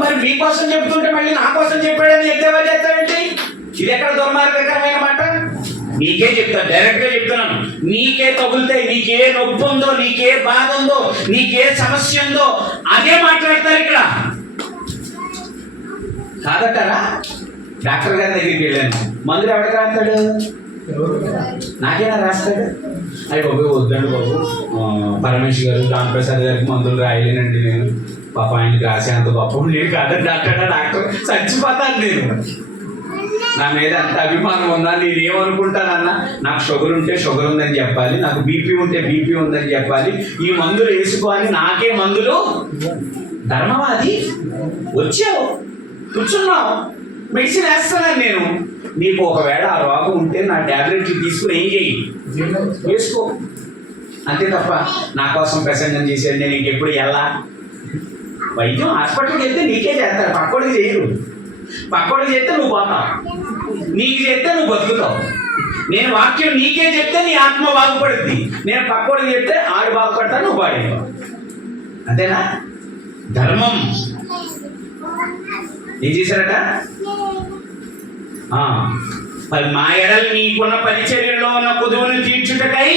మరి మీకోసం చెప్తుంటే మళ్ళీ నా కోసం చెప్పాడని ఎత్తేవా చేస్తాడండి? ఇది ఎక్కడ దుర్మార్గకరమైన మాట? నీకే చెప్తాను, డైరెక్ట్ గా చెప్తున్నాను. నీకే తగులుతాయి. నీకే నొప్పి ఉందో, నీకే బాధ ఉందో, నీకే సమస్య ఉందో అదే మాట్లాడతారు ఇక్కడ. కాదటారా? డాక్టర్ గారి దగ్గరికి వెళ్ళాను. మందులు ఎవరికి రాస్తాడు? నాకేనా రాస్తాడు? అయ్యి బాబు వద్దండి బాబు, పరమేశ్వర్ గారు, రామప్రసాద్ గారికి మందులు రాయలేనండి నేను. పాప ఆయనకి రాసే అంత గొప్ప నేను కాదండి అంటాడా డాక్టర్? చచ్చిపోతాను నేను. నా మీద అంత అభిమానం ఉందా? నేనేమనుకుంటానన్నా, నాకు షుగర్ ఉంటే షుగర్ ఉందని చెప్పాలి, నాకు బీపీ ఉంటే బీపీ ఉందని చెప్పాలి. ఈ మందులు వేసుకోవాలి, నాకే మందులు ధర్మవాది. వచ్చావు, కూర్చున్నావు, మెడిసిన్ వేస్తాను నేను. నీకు ఒకవేళ ఆ రోగం ఉంటే నా ట్యాబ్లెట్లు తీసుకుని ఏం చేయి, వేసుకో. అంతే తప్ప నా కోసం ప్రసంగం చేసేది నేను ఇంకెప్పుడు ఎలా? వైద్యం హాస్పిటల్కి వెళ్తే నీకే చేస్తారు, పక్కోడికి చేయరు. పక్కోడికి చేస్తే నువ్వు పోతావు, నీకు చెప్తే నువ్వు బతుకుతావు. నేను వాక్యం నీకే చెప్తే నీ ఆత్మ బాగుపడుద్ది. నేను పక్కోడికి చెప్తే ఆడు బాగుపడతాను, నువ్వు పాడేవు. అంతేనా? ధర్మం ఏం చేశారట? మా ఎడలు నీకున్న పరిచర్యలో ఉన్న కుదువును తీర్చుటకై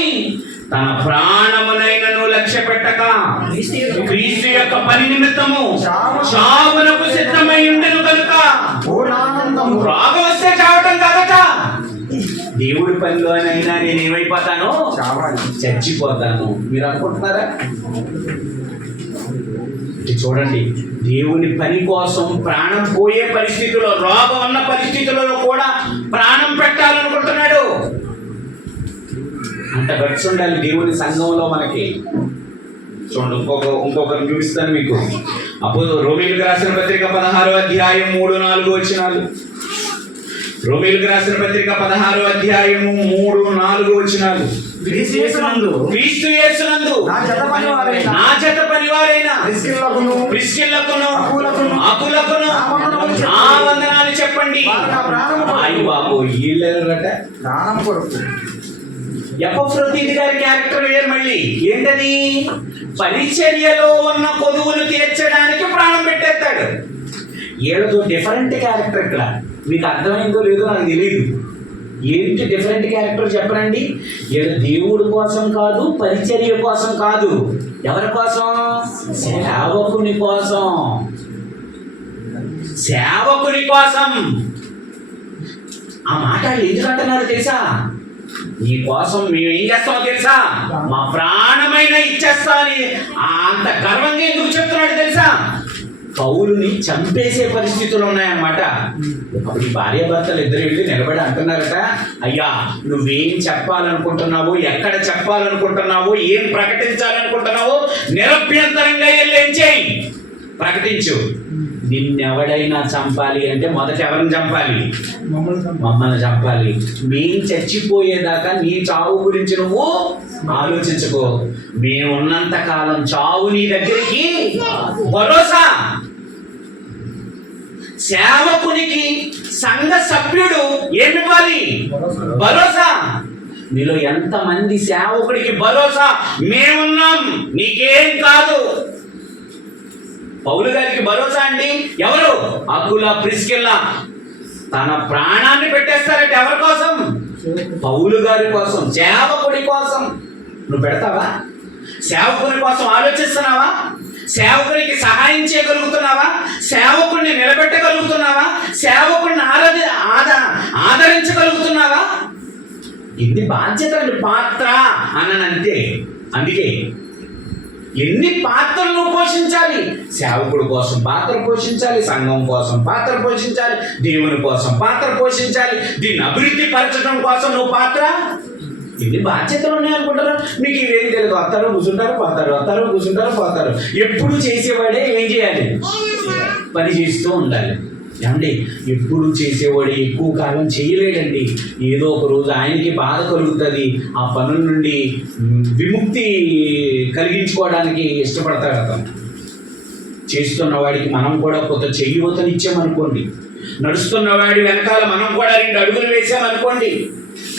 తన ప్రాణమునైనను లక్ష్య పెట్టక క్రీస్తు యొక్క పని నిమిత్తము చావునకు సిద్ధమై ఉండెను కనుక. రోగం వస్తే చావటం కాదట. దేవుడి పనిలోనైనా నేను ఏమైపోతాను? చచ్చిపోతాను. మీరు అనుకుంటున్నారా? చూడండి, దేవుని పని కోసం ప్రాణం పోయే పరిస్థితుల్లో, రోగం ఉన్న పరిస్థితులలో కూడా ప్రాణం పెట్టాలనుకుంటున్నాడు. అంత గట్స్ ఉండాలి దేవుని సంఘంలో మనకి. చూడండి, ఇంకొకరు చూపిస్తాను మీకు. అప్పుడు రోమీయులకు రాసిన పత్రిక 16వ అధ్యాయం 3-4 వచనాలు. రోమీయులకు రాసిన పత్రిక 16వ అధ్యాయము 3-4 వచనాలు. క్రీస్తు యేసునందు నా జత పనివారైన ప్రిస్కిల్లకును అకులకును నా వందనాలు చెప్పండి. అయ్యి బాబు, వీళ్ళట ఎపఫ్రోదితు గారి క్యారెక్టర్ వేరు. మళ్ళీ ఏంటది? పరిచర్యలో ఉన్న కొదువులు తీర్చడానికి ప్రాణం పెట్టేస్తాడు. వీళ్ళతో డిఫరెంట్ క్యారెక్టర్. ఇక్కడ మీకు అర్థమైందో లేదో నాకు తెలియదు. ఏంటి డిఫరెంట్ క్యారెక్టర్ చెప్పనండి. వీళ్ళు దేవుడి కోసం కాదు, పరిచర్య కోసం కాదు. ఎవరి కోసం? సేవకుని కోసం. సేవకుని కోసం. ఆ మాట ఎందుకు అంటున్నారు తెలుసా? నీ కోసం మేము ఏం చేస్తామో తెలుసా? మా ప్రాణమైన ఇచ్చేస్తామని అంత గర్వంగా ఎందుకు చెప్తున్నాడు తెలుసా? పౌలుని చంపేసే పరిస్థితులు ఉన్నాయన్నమాట. అప్పుడు ఈ భార్యాభర్తలు ఇద్దరు వెళ్ళి నిలబడి అంటున్నారట, అయ్యా నువ్వేం చెప్పాలనుకుంటున్నావో, ఎక్కడ చెప్పాలనుకుంటున్నావో, ఏం ప్రకటించాలనుకుంటున్నావో నిరభ్యంతరంగా వెళ్ళి ఏం చేయి, ప్రకటించు. నిన్నెవడైనా చంపాలి అంటే మొదట ఎవరిని చంపాలి? మమ్మల్ని చంపాలి. మేము చచ్చిపోయేదాకా నీ చావు గురించి నువ్వు ఆలోచించుకో. మేము ఉన్నంత కాలం చావు నీ దగ్గరికి భరోసా. సేవకునికి సంఘ సభ్యుడు ఏమివ్వాలి? భరోసా. మీలో ఎంతమంది సేవకుడికి భరోసా? మేమున్నాం, నీకేం కాదు. పౌలు గారికి భరోసా అండి. ఎవరు? అకుల ప్రిస్కిల్లా తన ప్రాణాన్ని పెట్టేస్తారట. ఎవరి కోసం? పౌలు గారి కోసం, సేవకుడి కోసం. నువ్వు పెడతావా? సేవకుని కోసం ఆలోచిస్తున్నావా? సేవకునికి సహాయం చేయగలుగుతున్నావా? సేవకుడిని నిలబెట్టగలుగుతున్నావా? సేవకుడిని ఆదరించగలుగుతున్నావా? ఇది బాధ్యత అండి, పాత్ర అన్నాను అంతే. అందుకే ఎన్ని పాత్రలు నువ్వు పోషించాలి. సేవకుడి కోసం పాత్ర పోషించాలి, సంఘం కోసం పాత్ర పోషించాలి, దేవుని కోసం పాత్ర పోషించాలి, దీన్ని అభివృద్ధి పరచడం కోసం నువ్వు పాత్ర. ఎన్ని బాధ్యతలు ఉన్నాయి అనుకుంటారు? మీకు ఇవేం తెలియదు. వస్తారు కూర్చుంటారు పోతారు, వస్తారు కూర్చుంటారు పోతారు. ఎప్పుడు చేసేవాడే ఏం చేయాలి? పని చేస్తూ ఉండాలి. ఏమండి, ఎప్పుడు చేసేవాడు ఎక్కువ కాలం చేయలేడండి. ఏదో ఒక రోజు ఆయనకి బాధ కలుగుతుంది. ఆ పనుల నుండి విముక్తి కలిగించుకోవడానికి ఇష్టపడతాడు అతను. చేస్తున్న వాడికి మనం కూడా కొంత చెయ్యూతనిచ్చామనుకోండి, నడుస్తున్న వాడి వెనకాల మనం కూడా 2 అడుగులు వేసామనుకోండి,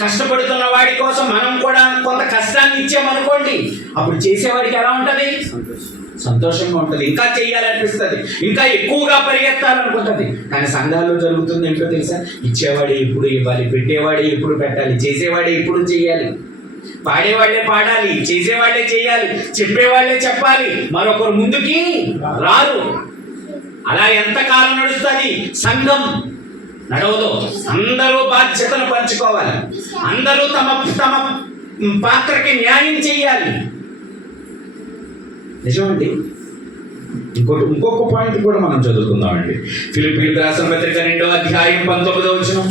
కష్టపడుతున్న వాడి కోసం మనం కూడా కొంత కష్టాన్ని ఇచ్చామనుకోండి, అప్పుడు చేసేవాడికి ఎలా ఉంటుంది? సంతోషంగా ఉంటుంది, ఇంకా చెయ్యాలనిపిస్తుంది, ఇంకా ఎక్కువగా పరిగెత్తాలనుకుంటుంది. కానీ సంఘాల్లో జరుగుతుంది ఏంటో తెలుసా? ఇచ్చేవాడే ఎప్పుడు ఇవ్వాలి, పెట్టేవాడే ఎప్పుడు పెట్టాలి, చేసేవాడే ఎప్పుడు చెయ్యాలి. పాడేవాళ్లే పాడాలి, చేసేవాళ్లే చేయాలి, చెప్పేవాళ్లే చెప్పాలి, మరొకరు ముందుకి రారు. అలా ఎంతకాలం నడుస్తుంది? సంఘం నడవదు. అందరూ బాధ్యతను పంచుకోవాలి, అందరూ తమ తమ పాత్రకి న్యాయం చేయాలి. నిజమండి. ఇంకొక పాయింట్ కూడా మనం చదువుకుందామండి. ఫిలిప్పీయులకు రాసిన పత్రిక 2వ అధ్యాయం 19వ వచనం.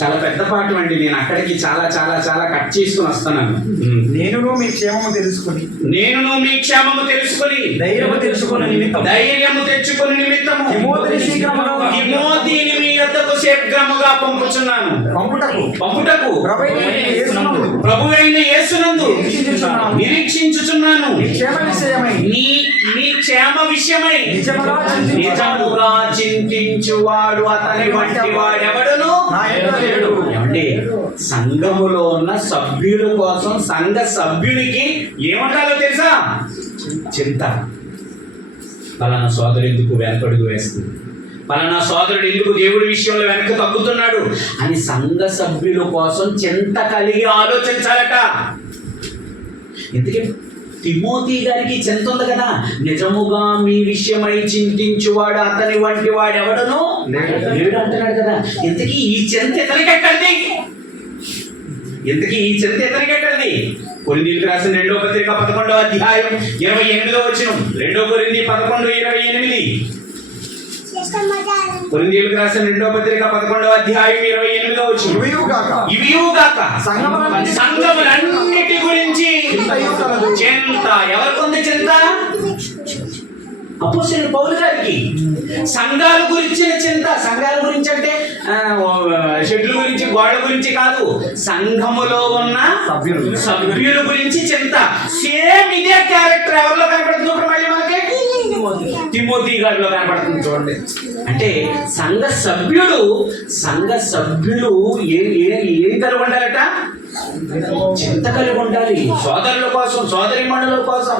చాలా పెద్ద పాఠం అండి. నేను అక్కడికి చాలా చాలా చాలా కట్ చేసుకుని వస్తున్నాను. నేనును మీ క్షేమము తెలుసుకుని ధైర్యము తెచ్చుకుని నిమిత్తము తిమోతిని మీ యొద్దకు శీఘ్రముగా పంపుచున్నాను. పంపుటకు ప్రభువైన యేసునందు నిరీక్షించుచున్నాను. మీ క్షేమ విషయమై నిజముగా చింతించువాడు అతని వంటి వాడెవడును. ఏమండి, సంఘములో ఉన్న సభ్యుల కోసం సంఘ సభ్యునికి ఏమంటారో తెలుసా? చింత. పలానా సోదరు ఎందుకు వెనకడుగు వేస్తుంది, పలానా సోదరుడు ఎందుకు దేవుడి విషయంలో వెనక తగ్గుతున్నాడు అని సంఘ సభ్యుల కోసం చింత కలిగి ఆలోచించాలట. ఎందుకే తిమోతి గారికి చింత ఉంది కదా. నిజముగా మీ విషయమై చింతించువాడు అతని వంటి వాడెవడను లేడు అంటున్నాడు కదా. ఇంతకీ ఈ చింత ఇతనికి ఎక్కడిది? కొరింథీయులకు రాసిన 2వ పత్రిక 11వ అధ్యాయం 28వ వచనం. 2 కొరింథీ 11:28. కొరింథీయులకు రాసిన 2వ పత్రిక 11వ అధ్యాయం 28వ వచనం. ఇవియుగాక సంఘములన్నిటి గురించి చింత. ఎవరికి ఉంది చింత? అపోస్తలుడు పౌలు గారికి సంఘాల గురించిన చింత. సంఘాల గురించి అంటే షెడ్ల గురించి, గోడ గురించి కాదు, సంఘములో ఉన్న సభ్యుల గురించి చింత. సేమ్ ఇదే క్యారెక్టర్ ఎవరిలో కనపడుతుంది ఇప్పుడు మళ్ళీ మనకి? తిమోతి గారిలో కనపడుతుంది. చూడండి, అంటే సంఘ సభ్యులు ఏం కలిగి ఉండాలట? చింత కలిగి ఉండాలి. సోదరుల కోసం, సోదరీమణుల కోసం.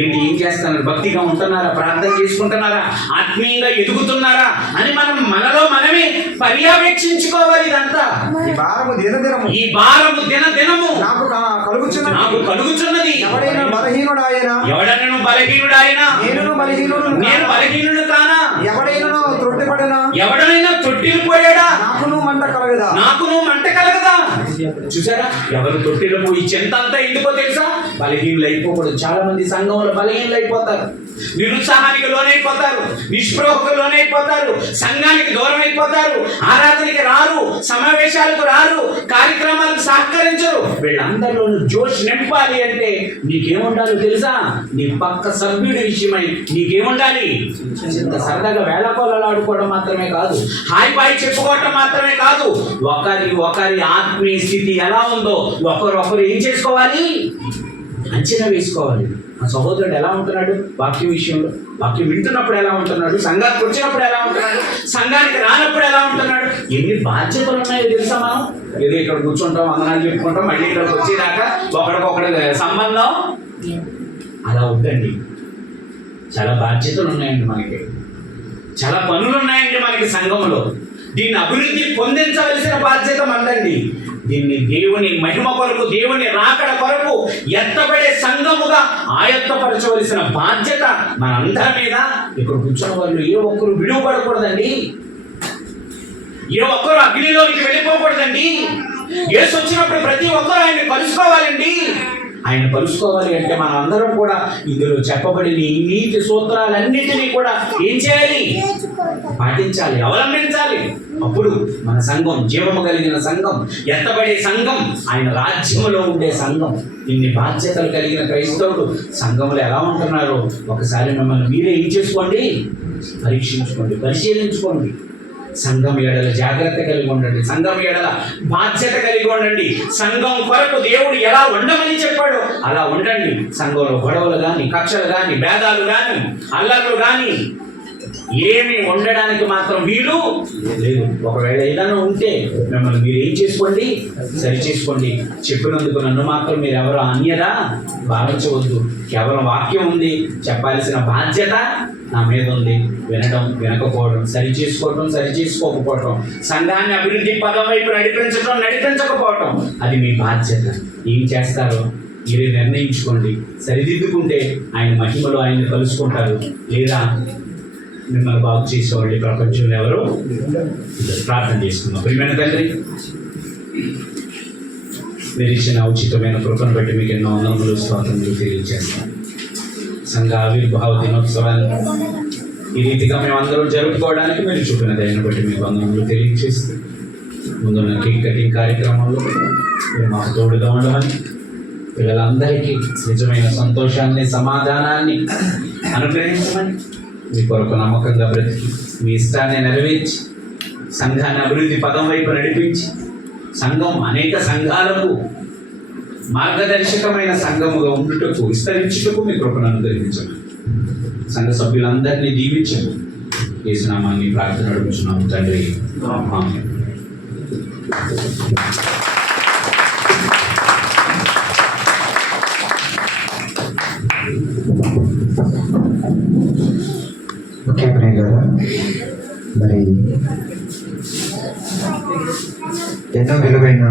ఏంటి, ఏం చేస్తున్నారు? భక్తిగా ఉంటున్నారా? ప్రార్థన చేసుకుంటున్నారా? ఆత్మీయంగా ఎదుగుతున్నారా అని మనలో మనమే పర్యవేక్షించుకోవాలి. ఇదంతా ఈ భారము దినదినము నాకు కలుగుచున్నది. ఎవడైనా బలహీనుడాయనా నేను బలహీనుడు కానా? ఎవడైనా తొట్టిల్లిపోయాడా నాకును మంట కలగదా? చూసారా, ఎవరు తొట్టిల్లిపో ఈ చింత అంతా ఎందుకో తెలుసా? బలహీనులు అయిపోకూడదు. చాలా మంది సంఘంలో బలహీనులు అయిపోతారు, నిరుత్సాహానికి లోనైపోతారు, నిస్పృహకు లోనైపోతారు, సంఘానికి దూరం అయిపోతారు, ఆరాధనకి రారు, సమావేశాలకు రారు, కార్యక్రమాలకు సహకరించరు. వీళ్ళందరిలోనూ జోష్ నింపాలి అంటే నీకేముండాలో తెలుసా? నీ పక్క సభ్యుడి విషయమై నీకేముండాలి? సరదాగా వేళకోళాలు ఆడుకోవడం మాత్రమే కాదు, హాయ్ బాయ్ చెప్పుకోవటం మాత్రమే కాదు, ఒకరి ఆత్మీయ స్థితి ఎలా ఉందో ఒకరు ఏం చేసుకోవాలి? అంచనా వేసుకోవాలి. ఆ సహోదరుడు ఎలా ఉంటున్నాడు వాక్యం విషయంలో, వాక్యం వింటున్నప్పుడు ఎలా ఉంటున్నాడు, సంఘానికి వచ్చినప్పుడు ఎలా ఉంటున్నాడు, సంఘానికి రానప్పుడు ఎలా ఉంటున్నాడు, ఎన్ని బాధ్యతలు ఉన్నాయో తెలుసా? మనం ఏదో ఇక్కడ కూర్చుంటాం, అందరం చెప్పుకుంటాం, మళ్ళీ ఇక్కడికి వచ్చేదాకా ఒకడికొకటి సంబంధం అలా వద్దండి. చాలా బాధ్యతలు ఉన్నాయండి మనకి, చాలా పనులు ఉన్నాయండి మనకి సంఘంలో. దీన్ని అభివృద్ధి పొందించవలసిన బాధ్యత మనదండి. దీన్ని దేవుని మహిమ కొరకు, దేవుని రాకడ కొరకు ఎత్తబడే సంఘముగా ఆయత్తపరచవలసిన బాధ్యత మనందరి మీద. ఇక్కడ కూర్చున్న వాళ్ళు ఏ ఒక్కరు విడువబడకూడదండి, ఏ ఒక్కరు అగ్నిలోనికి వెళ్ళిపోకూడదండి. యేసు వచ్చినప్పుడు ప్రతి ఒక్కరు ఆయన్ని కలుసుకోవాలండి. ఆయన కలుసుకోవాలి అంటే మనం అందరం కూడా ఇందులో చెప్పబడిన ఈ నీతి సూత్రాలన్నిటినీ కూడా ఏం చేయాలి? పాటించాలి, అవలంబించాలి. అప్పుడు మన సంఘం జీవము కలిగిన సంఘం, ఎత్తబడే సంఘం, ఆయన రాజ్యములో ఉండే సంఘం. ఇన్ని బాధ్యతలు కలిగిన క్రైస్తవులు సంఘంలో ఎలా ఉంటున్నారో ఒకసారి మిమ్మల్ని మీరే ఏం చేసుకోండి? పరీక్షించుకోండి, పరిశీలించుకోండి. సంఘం ఎడల జాగ్రత్త కలిగి ఉండండి, సంఘం ఎడల బాధ్యత కలిగి ఉండండి. సంఘం కొరకు దేవుడు ఎలా ఉండమని చెప్పాడో అలా ఉండండి. సంఘంలో గొడవలు కానీ, కక్షలు కానీ, భేదాలు కానీ, అల్లర్లు కానీ ఏమి ఉండడానికి మాత్రం వీలు లేదు. ఒకవేళ ఏదైనా ఉంటే మిమ్మల్ని మీరు ఏం చేసుకోండి? సరి చేసుకోండి. చెప్పినందుకు నన్ను మాత్రం మీరు ఎవరు అన్యదా భావించవద్దు. కేవలం వాక్యం ఉంది, చెప్పాల్సిన బాధ్యత నా మీద ఉంది. వినడం, వినకపోవడం, సరి చేసుకోవడం, సరి చేసుకోకపోవడం, సంఘాన్ని అభివృద్ధి పదం వైపు నడిపించడం, నడిపించకపోవడం, అది మీ బాధ్యత. ఏం చేస్తారో మీరే నిర్ణయించుకోండి. సరిదిద్దుకుంటే ఆయన మహిమలో ఆయన్ని కలుసుకుంటారు, లేదా మిమ్మల్ని బాగు చేసేవాళ్ళు ప్రపంచంలో ఎవరు? ప్రార్థన చేసుకుందాం. ప్రియమైన తండ్రి, మీరు ఇచ్చిన ఉచితమైన కృపను బట్టి మీకు ఎన్నో వందనములు, స్తోత్రములు తెలియజేస్తాం. సంఘ ఆవిర్భావ దినోత్సవాన్ని ఈ రీతిగా మేమందరం జరుపుకోవడానికి మీరు చూపిన దయను బట్టి మీకు వందనములు తెలియజేస్తూ, ముందున్న కేక్ కటింగ్ కార్యక్రమంలో మీరు మాకు తోడుగా ఉండమని, పిల్లలందరికీ నిజమైన సంతోషాన్ని, సమాధానాన్ని అనుగ్రహించమని, మీ కొరకు నమ్మకంగా బ్రతికి మీ ఇష్టాన్ని నెరవేర్చి సంఘాన్ని అభివృద్ధి పదం వైపు నడిపించి సంఘం అనేక సంఘాలకు మార్గదర్శకమైన సంఘముగా ఉండుటకు, విస్తరించుటకు మీ కృపను అనుగ్రహించండి. సంఘ సభ్యులందరినీ దీవించండి. యేసు నామాన్ని ప్రార్థన అడుగుతున్నాము తండ్రి, ఆమేన్. ఓకే ప్రియ గారు, మరి ఎన్నో విలువైన